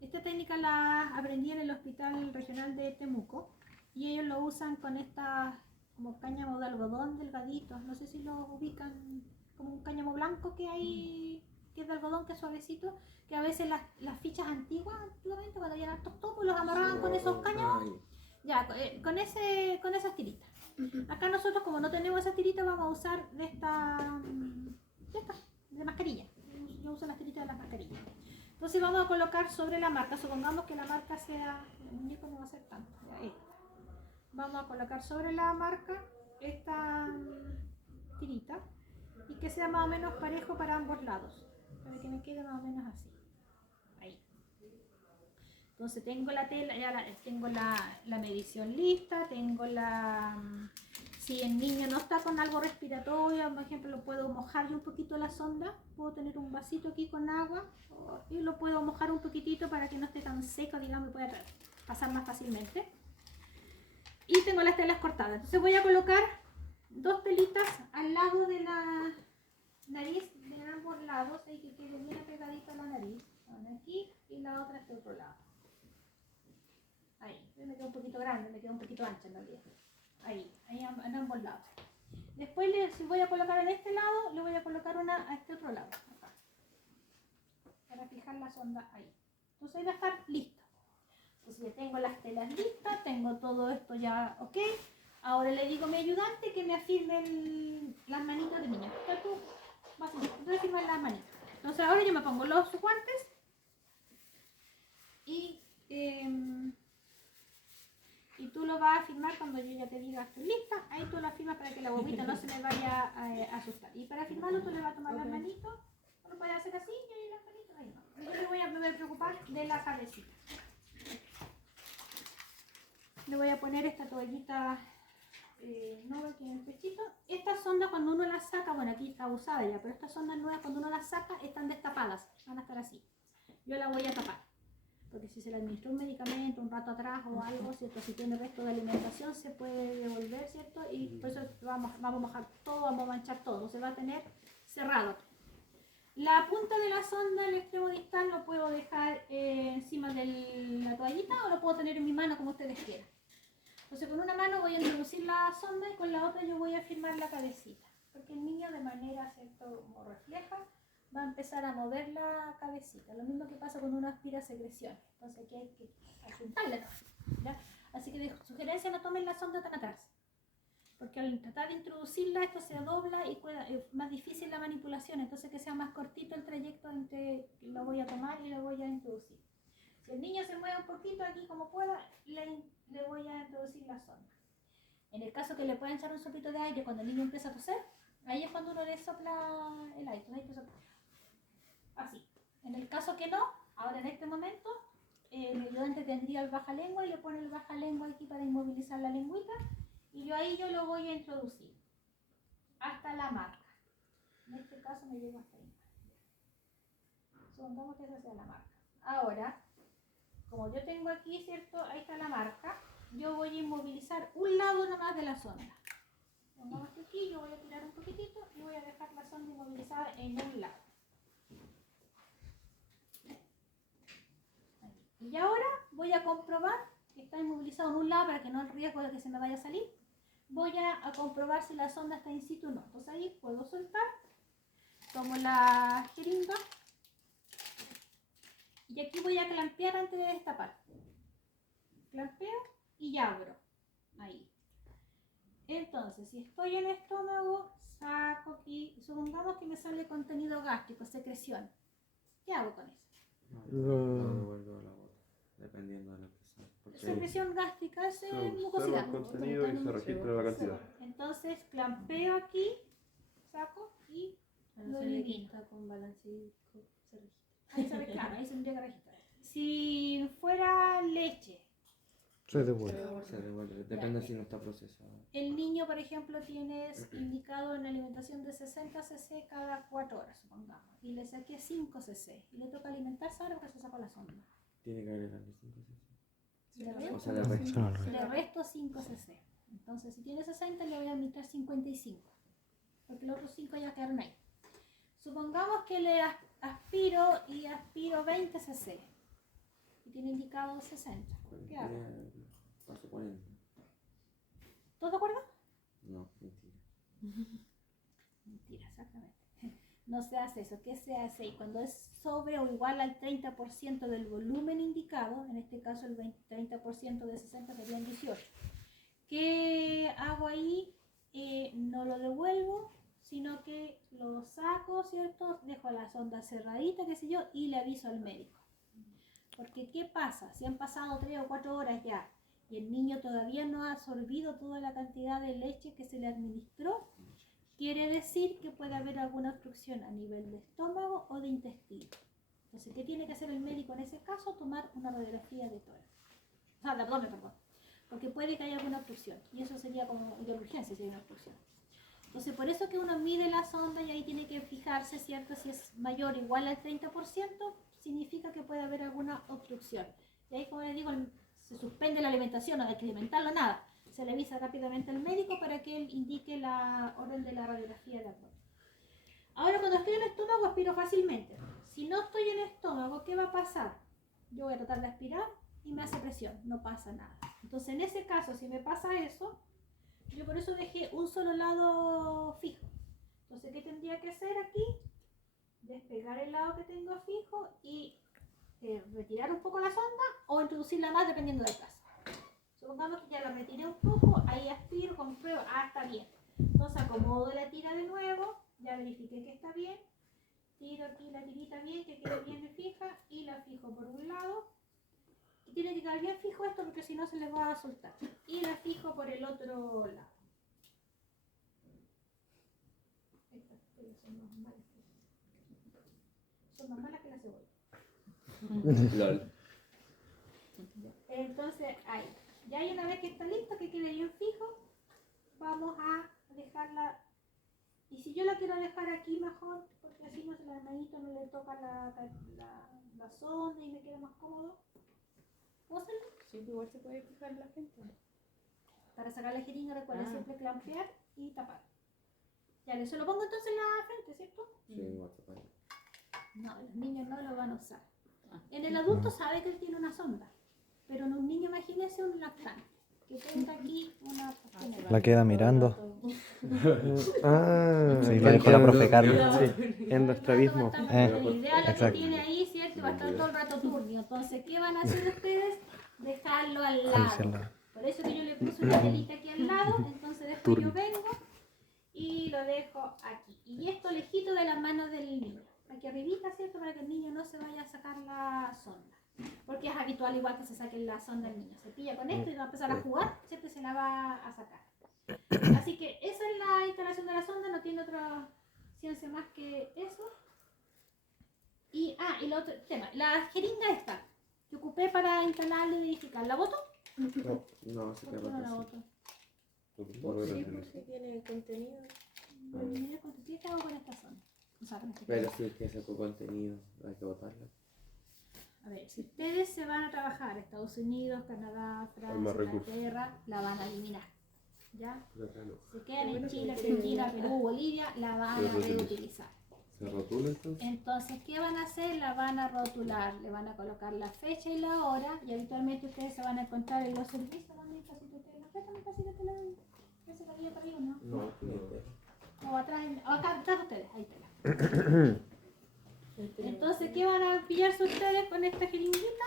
Esta técnica la aprendí en el Hospital Regional de Temuco y ellos lo usan con estas como cáñamo de algodón delgaditos. No sé si lo ubican, como un cáñamo blanco que hay, que es de algodón, que es suavecito, que a veces las fichas antiguamente cuando llegan estos topos los amarraban con esos cáñamos. Ya, con esas tiritas. Acá nosotros, como no tenemos esas tiritas, vamos a usar de mascarilla. Yo uso las tiritas de las mascarillas. Entonces vamos a colocar sobre la marca, supongamos que la marca sea, el muñeco no va a ser tanto, ya, vamos a colocar sobre la marca esta tirita y que sea más o menos parejo para ambos lados, para que me quede más o menos así. Ahí. Entonces tengo la tela, tengo la medición lista, tengo si el niño no está con algo respiratorio, por ejemplo, lo puedo mojar yo un poquito la sonda, puedo tener un vasito aquí con agua y lo puedo mojar un poquitito para que no esté tan seco, digamos, y pueda pasar más fácilmente. Y tengo las telas cortadas, entonces voy a colocar 2 telitas al lado de la nariz, de ambos lados, ahí que quede bien pegadita a la nariz, una aquí y la otra a este otro lado. Ahí, me queda un poquito grande, me queda un poquito ancha en realidad. Ahí en ambos lados. Después, si voy a colocar en este lado, le voy a colocar una a este otro lado, acá, para fijar la sonda ahí. Entonces ahí va a estar listo. Entonces ya tengo las telas listas, tengo todo esto ya ok. Ahora le digo a mi ayudante que me afirme las manitos de niña. Ya tú vas a firmar las manitos. Entonces ahora yo me pongo los guantes y tú lo vas a firmar cuando yo ya te diga estoy lista. Ahí tú lo firmas para que la bobita no se me vaya a asustar. Y para firmarlo tú le vas a tomar las manitos. Uno puede hacer así y ahí las manitos. Ahí no. Yo me voy a preocupar de la cabecita. Le voy a poner esta toallita nueva aquí en el pechito. Esta sonda cuando uno la saca, bueno aquí está usada ya, pero estas sondas nuevas cuando uno las saca están destapadas. Van a estar así. Yo la voy a tapar. Porque si se le administró un medicamento un rato atrás o algo, ¿cierto? Si tiene resto de alimentación se puede devolver, ¿cierto? Y por eso vamos a mojar todo, vamos a manchar todo, se va a tener cerrado. La punta de la sonda, el extremo distal, lo puedo dejar encima de la toallita o lo puedo tener en mi mano como ustedes quieran. Entonces con una mano voy a introducir la sonda y con la otra yo voy a firmar la cabecita. Porque el niño de manera, ¿cierto? Como refleja, va a empezar a mover la cabecita. Lo mismo que pasa cuando uno aspira secreción. Entonces aquí hay que apuntarle, ¿ya? Así que de sugerencia no tomen la sonda tan atrás. Porque al tratar de introducirla esto se dobla y es más difícil la manipulación. Entonces que sea más cortito el trayecto entre lo voy a tomar y lo voy a introducir. Si el niño se mueve un poquito aquí como pueda, le voy a introducir la sonda. En el caso que le puedan echar un soplito de aire cuando el niño empieza a toser, ahí es cuando uno le sopla el aire. Así. En el caso que no, ahora en este momento, el ayudante tendría el baja lengua y le pone el baja lengua aquí para inmovilizar la lengüita. Y yo lo voy a introducir hasta la marca. En este caso me llevo hasta ahí. Supongamos que esa sea la marca. Ahora, como yo tengo aquí, ¿cierto? Ahí está la marca. Yo voy a inmovilizar un lado nomás de la sonda. Pongamos que aquí, yo voy a tirar un poquitito y voy a dejar la sonda inmovilizada en un lado. Y ahora voy a comprobar que está inmovilizado en un lado para que no haya riesgo de que se me vaya a salir. Voy a comprobar si la sonda está in situ o no. Entonces ahí puedo soltar, tomo la jeringa y aquí voy a clampear antes de destapar. Clampeo y abro. Ahí. Entonces, si estoy en el estómago, saco aquí, supongamos que me sale contenido gástrico, secreción. ¿Qué hago con eso? No devuelvo la bota, dependiendo de lo que sea. Porque Secreción gástrica es Se observa mucosidad. el contenido y se registra la cantidad. Entonces clampeo aquí, saco y lo elimino. Con balancito se registra. Ahí se ve claro, ahí se tendría que registrar. Si fuera leche, Se devuelve. se devuelve, depende si no está procesado. el niño, por ejemplo, tienes indicado en alimentación de 60 cc cada 4 horas, supongamos, y le saqué 5 cc, y le toca alimentarse ahora porque se sacó la sonda. Tiene que agregarle 5 Le O resto, sea, de resto. le resto 5 cc. Entonces, si tiene 60, le voy a administrar 55, porque los otros 5 ya quedaron ahí. Supongamos que le aspiro 20 cc, y tiene indicado 60. ¿Qué hago? Paso 40. ¿Todos de acuerdo? No, mentira. Mentira, exactamente. No se hace eso. ¿Qué se hace? Y cuando es sobre o igual al 30% del volumen indicado, en este caso el 30% de 60 serían 18. ¿Qué hago ahí? No lo devuelvo, sino que lo saco, ¿cierto? Dejo la sonda cerradita, qué sé yo, y le aviso al médico. Porque ¿qué pasa? Si han pasado 3 o 4 horas ya y el niño todavía no ha absorbido toda la cantidad de leche que se le administró, quiere decir que puede haber alguna obstrucción a nivel de estómago o de intestino. Entonces, ¿qué tiene que hacer el médico en ese caso? Tomar una radiografía de tórax. O sea, de abdomen, perdón. Porque puede que haya alguna obstrucción. Y eso sería como de urgencia si hay una obstrucción. Entonces, por eso que uno mide la sonda y ahí tiene que fijarse, ¿cierto? Si es mayor o igual al 30%, significa que puede haber alguna obstrucción. Y ahí, como les digo, se suspende la alimentación, no hay que alimentarlo, nada. Se le avisa rápidamente al médico para que él indique la orden de la radiografía de abdomen. Ahora, cuando estoy en el estómago, aspiro fácilmente. Si no estoy en el estómago, ¿qué va a pasar? Yo voy a tratar de aspirar y me hace presión, no pasa nada. Entonces, en ese caso, si me pasa eso, yo por eso dejé un solo lado fijo. Entonces, ¿qué tendría que hacer aquí? Despegar el lado que tengo fijo y retirar un poco la sonda o introducirla más dependiendo del caso. Supongamos que ya la retiré un poco, ahí aspiro, compruebo, está bien. Entonces acomodo la tira de nuevo, ya verifiqué que está bien, tiro aquí la tirita bien, que quede bien fija y la fijo por un lado. Y tiene que quedar bien fijo esto porque si no se les va a soltar. Y la fijo por el otro lado. Estas telas son más malas que la cebolla. LOL. Entonces ahí. Ya hay una vez que está listo, que quede bien fijo, vamos a dejarla. Y si yo la quiero dejar aquí mejor, porque así no se la manito no le toca la sonda y me queda más cómodo. ¿Puedo hacerlo? Sí, igual se puede fijar la gente. Para sacar la jeringa recuerda siempre clampear y tapar. Ya, eso lo pongo entonces en la frente, ¿cierto? Sí, igual se puede. No, los niños no lo van a usar. En el adulto sabe que él tiene una sonda, pero en un niño imagínese un lactante, que tenga aquí una... La queda mirando. Ah, Sí, lo lo dijo la entiendo. profe Carmen. Sí, en nuestro abismo. La idea lo que exacto. tiene ahí, ¿cierto? Va a estar todo el rato turbio. Entonces, ¿qué van a hacer ustedes? Dejarlo al Dejarse al lado. lado. Por eso que yo le puse una telita aquí al lado, entonces después yo vengo y lo dejo aquí. Y esto lejito de las manos del niño. Aquí arribita, ¿cierto? Para que el niño no se vaya a sacar la sonda. Porque es habitual igual que se saque la sonda el niño. Se pilla con esto y va a empezar a jugar, siempre se la va a sacar. Así que esa es la instalación de la sonda, no tiene otra ciencia más que eso. Y el otro tema, la jeringa esta, que ocupé para instalarla y verificar, ¿la boto? No, se ¿Por te qué no la va a boto? Sí, porque tiene contenido. ¿Qué hago con esta sonda? O sea, con este Pero sí que sacó contenido, hay que botarlo. A ver, si ustedes se van a trabajar a Estados Unidos, Canadá, Francia, Marruecos. Inglaterra, la van a eliminar. ¿Ya? Por acá no. Si quedan en Chile, Argentina, Perú, Bolivia, la van a reutilizar. ¿Se rotula entonces? Entonces, ¿qué van a hacer? La van a rotular, le van a colocar la fecha y la hora y habitualmente ustedes se van a encontrar en los servicios. ¿Dónde está si ustedes la fecha? ¿Me casi te la doy? ¿Ese cabello para arriba no? No, cliente. O atrás, acá atrás ustedes, ahí está. Entonces, ¿qué van a pillarse ustedes con esta jeringuita?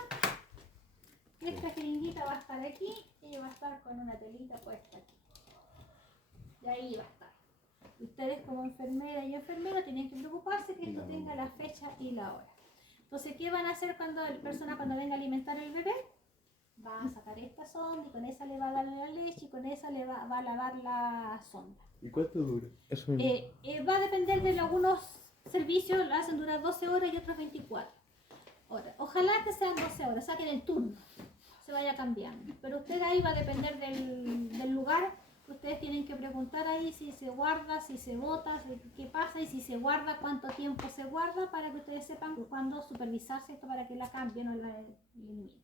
Esta jeringuita va a estar aquí y va a estar con una telita puesta aquí. Y ahí va a estar. Ustedes como enfermera y enfermero tienen que preocuparse que esto tenga la fecha y la hora. Entonces, ¿qué van a hacer cuando la persona cuando venga a alimentar al bebé? Va a sacar esta sonda y con esa le va a dar la leche y con esa le va a lavar la sonda. ¿Y cuánto dura? Eso mismo. Va a depender de algunos servicios, lo hacen durar 12 horas y otros 24 horas. Ojalá que sean 12 horas, saquen el turno, se vaya cambiando. Pero usted ahí va a depender del lugar. Ustedes tienen que preguntar ahí si se guarda, si se bota, qué pasa y si se guarda, cuánto tiempo se guarda para que ustedes sepan cuándo supervisarse esto para que la cambien o la eliminen.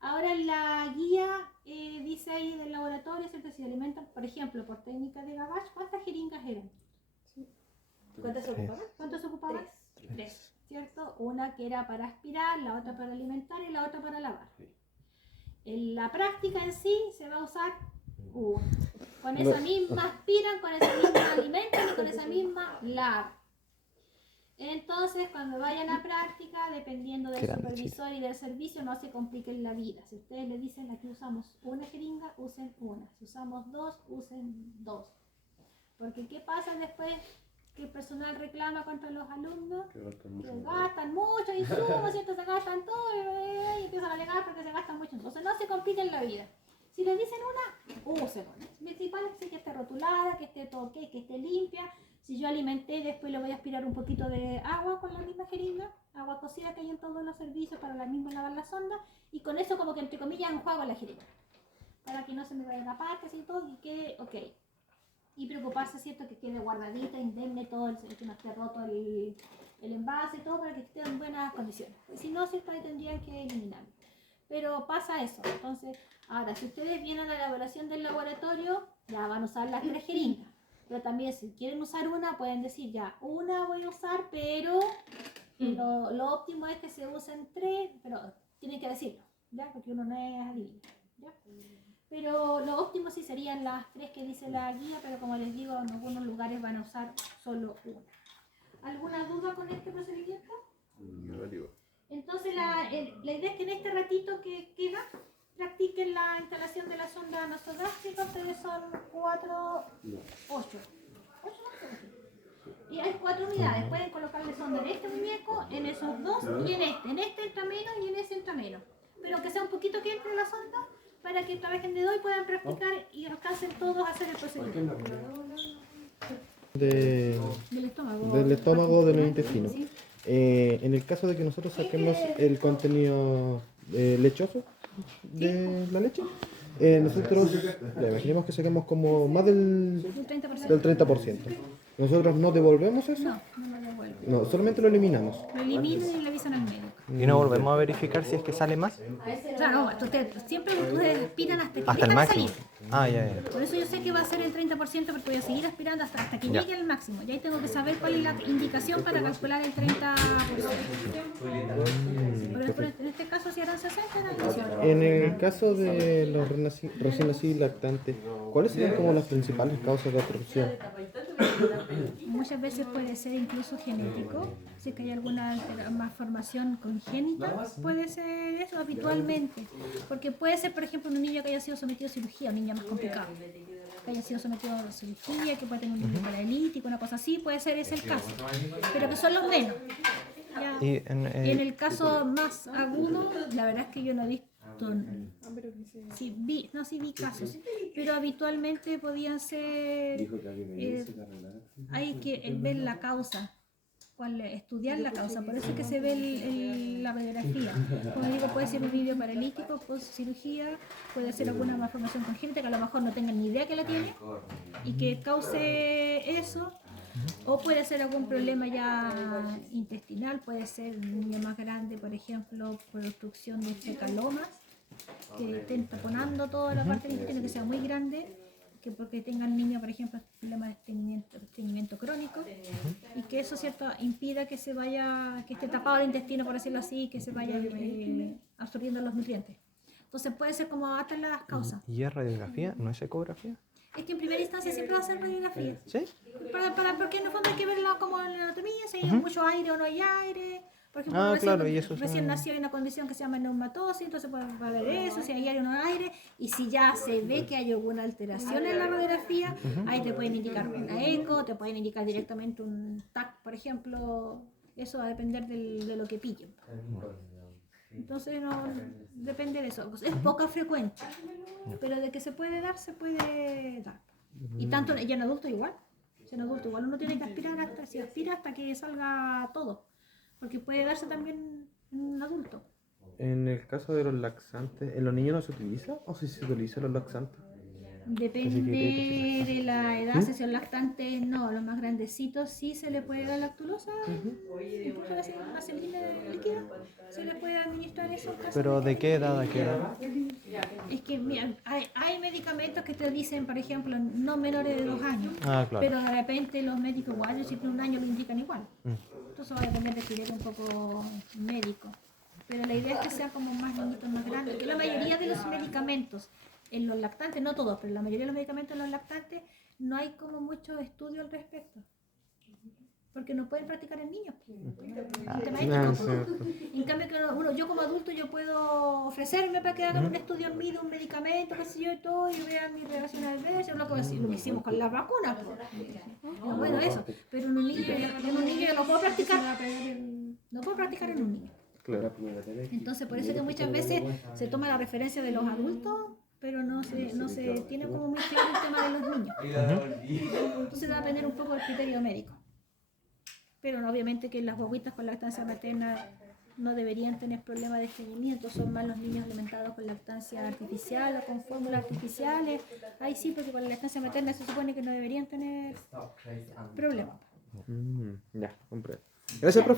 Ahora la guía dice ahí del laboratorio, siempre se alimentan, por ejemplo, por técnica de Gavach, ¿cuántas jeringas eran? ¿Cuántas se ocupaban? ¿Cuántos se ocupaban? 3, ¿cierto? Una que era para aspirar, la otra para alimentar y la otra para lavar. En la práctica en sí se va a usar una. Con esa misma aspiran, con esa misma alimentan y con esa misma lavan. Entonces, cuando vayan a práctica, dependiendo del supervisor y del servicio, no se compliquen la vida. Si ustedes le dicen aquí usamos una jeringa, usen una. Si usamos 2, usen 2. Porque ¿qué pasa después? Que el personal reclama contra los alumnos, Que gastan mucho. que gastan mucho insumos, ¿cierto? Se gastan todo y empiezan a alegar porque se gastan mucho. Entonces no se compliquen la vida. Si les dicen una, usen una. Principal es que esté rotulada, que esté todo ok, que esté limpia. Si yo alimenté, después le voy a aspirar un poquito de agua con la misma jeringa, agua cocida que hay en todos los servicios para la misma lavar la sonda, y con eso como que entre comillas enjuago la jeringa, para que no se me vaya a tapar, que así todo, y quede ok. Y preocuparse, ¿cierto? Que quede guardadita, indemne, todo, que no esté roto el envase, todo, para que esté en buenas condiciones. Y si no, ¿cierto? Ahí tendrían que eliminarlo. Pero pasa eso. Entonces, ahora, si ustedes vienen a la elaboración del laboratorio, ya van a usar las 3 jeringas. Pero también, si quieren usar una, pueden decir ya, una voy a usar, pero lo óptimo es que se usen 3, pero tienen que decirlo, ¿ya? Porque uno no es adivino, ¿ya? Pero lo óptimo sí serían las 3 que dice la guía, pero como les digo, en algunos lugares van a usar solo una. ¿Alguna duda con este procedimiento? Negativo. Entonces la idea es que en este ratito que queda practiquen la instalación de la sonda nasogástrica. Ustedes son 8. Y hay 4 unidades. Pueden colocarle sonda en este muñeco, en esos 2 y en este. En este entra menos y en ese entra menos. Pero que sea un poquito que entre la sonda para que trabajen de hoy, puedan practicar y alcancen todos a hacer el procedimiento. Del estómago, de los intestinos. En el caso de que nosotros saquemos el contenido lechoso de la leche, nosotros imaginemos que saquemos como más del 30%. Nosotros no devolvemos eso. No lo devuelven. No, solamente lo eliminamos. Lo eliminan y le avisan al médico. ¿Y no volvemos a verificar si es que sale más? Claro, siempre ustedes aspiran hasta que Hasta el dejan de máximo. salir. Ah, ya, ya. Por eso yo sé que va a ser el 30% porque voy a seguir aspirando hasta que Ya. llegue al máximo. Y ahí tengo que saber cuál es la indicación para calcular el 30%. Pero en este caso, si eran 60, eran 18. En el caso de los recién nacidos lactantes, ¿cuáles serían como las principales causas de obstrucción? Muchas veces puede ser incluso genético, si es que hay alguna malformación congénita, puede ser eso habitualmente, porque puede ser, por ejemplo, un niño que haya sido sometido a cirugía, un niño más complicado, que haya sido sometido a cirugía, que puede tener un niño paralítico, una cosa así, puede ser ese el caso, pero que son los menos. ¿Ya? Y Y en el caso más agudo, la verdad es que yo no he visto. Sí vi casos, pero habitualmente podían ser. Hay que ver la causa, estudiar la causa, por eso es que se ve la radiografía. Como digo, puede ser un niño paralítico, post cirugía, puede ser alguna malformación congénita que a lo mejor no tengan ni idea que la tiene y que cause eso. O puede ser algún problema ya intestinal, puede ser un niño más grande, por ejemplo, por obstrucción de fecalomas, que estén taponando toda la parte del intestino, que sea muy grande, que porque tengan niños, por ejemplo, problemas de estreñimiento crónico, y que eso, ¿cierto?, impida que se vaya, que esté tapado el intestino, por decirlo así, que se vaya absorbiendo los nutrientes. Entonces puede ser como hasta las causas. ¿Y es radiografía? ¿No es ecografía? Es que en primera instancia siempre va a ser radiografía. ¿Sí? Porque en el fondo hay que verlo como en la anatomía, si hay mucho aire o no hay aire. Por ejemplo, claro, y eso recién nació hay una condición que se llama neumatosis, entonces puede ver eso, si hay aire o no hay aire. Y si ya se ve que hay alguna alteración en la radiografía, ahí te pueden indicar una eco, te pueden indicar directamente un TAC, por ejemplo. Eso va a depender de lo que pillen. Entonces no depende de eso. Es poca frecuente, pero de que se puede dar, se puede dar. Y tanto ya en adulto igual. Si en adulto igual uno tiene que aspirar hasta que salga todo. Porque puede darse también en un adulto. En el caso de los laxantes, ¿en los niños no se utiliza o si se utilizan los laxantes? Depende de la edad, si son lactantes, no, los más grandecitos sí se le puede dar lactulosa, incluso la vaselina líquida, se le puede administrar eso. ¿Pero de qué edad a qué edad? Es que mira, hay medicamentos que te dicen, por ejemplo, no menores de 2 años, Ah, claro. pero de repente los médicos igual, si tiene 1 año lo indican igual. Entonces va a depender de criterio un poco médico. Pero la idea es que sean como más niñitos, más grandes, porque la mayoría de los medicamentos en los lactantes, no todos, pero la mayoría de los medicamentos en los lactantes no hay como mucho estudio al respecto. Porque no pueden practicar en niños. En cambio, que yo como adulto yo puedo ofrecerme para que hagan un estudio en mí de un medicamento, qué sé yo, y todo, y vean mi reacción adversa, lo que hicimos con las vacunas. Bueno, eso. Pero en un niño yo no puedo practicar. No puedo practicar en un niño. Claro. Entonces, por eso que muchas veces se toma la referencia de los adultos, pero no se tiene como muy claro el tema de los niños. Entonces va a depender un poco del criterio médico. Pero no, obviamente que las guaguitas con lactancia materna no deberían tener problemas de estreñimiento, son más los niños alimentados con lactancia artificial o con fórmulas artificiales. Ahí sí, porque con la lactancia materna se supone que no deberían tener problemas. Ya, comprendo. Gracias, profe.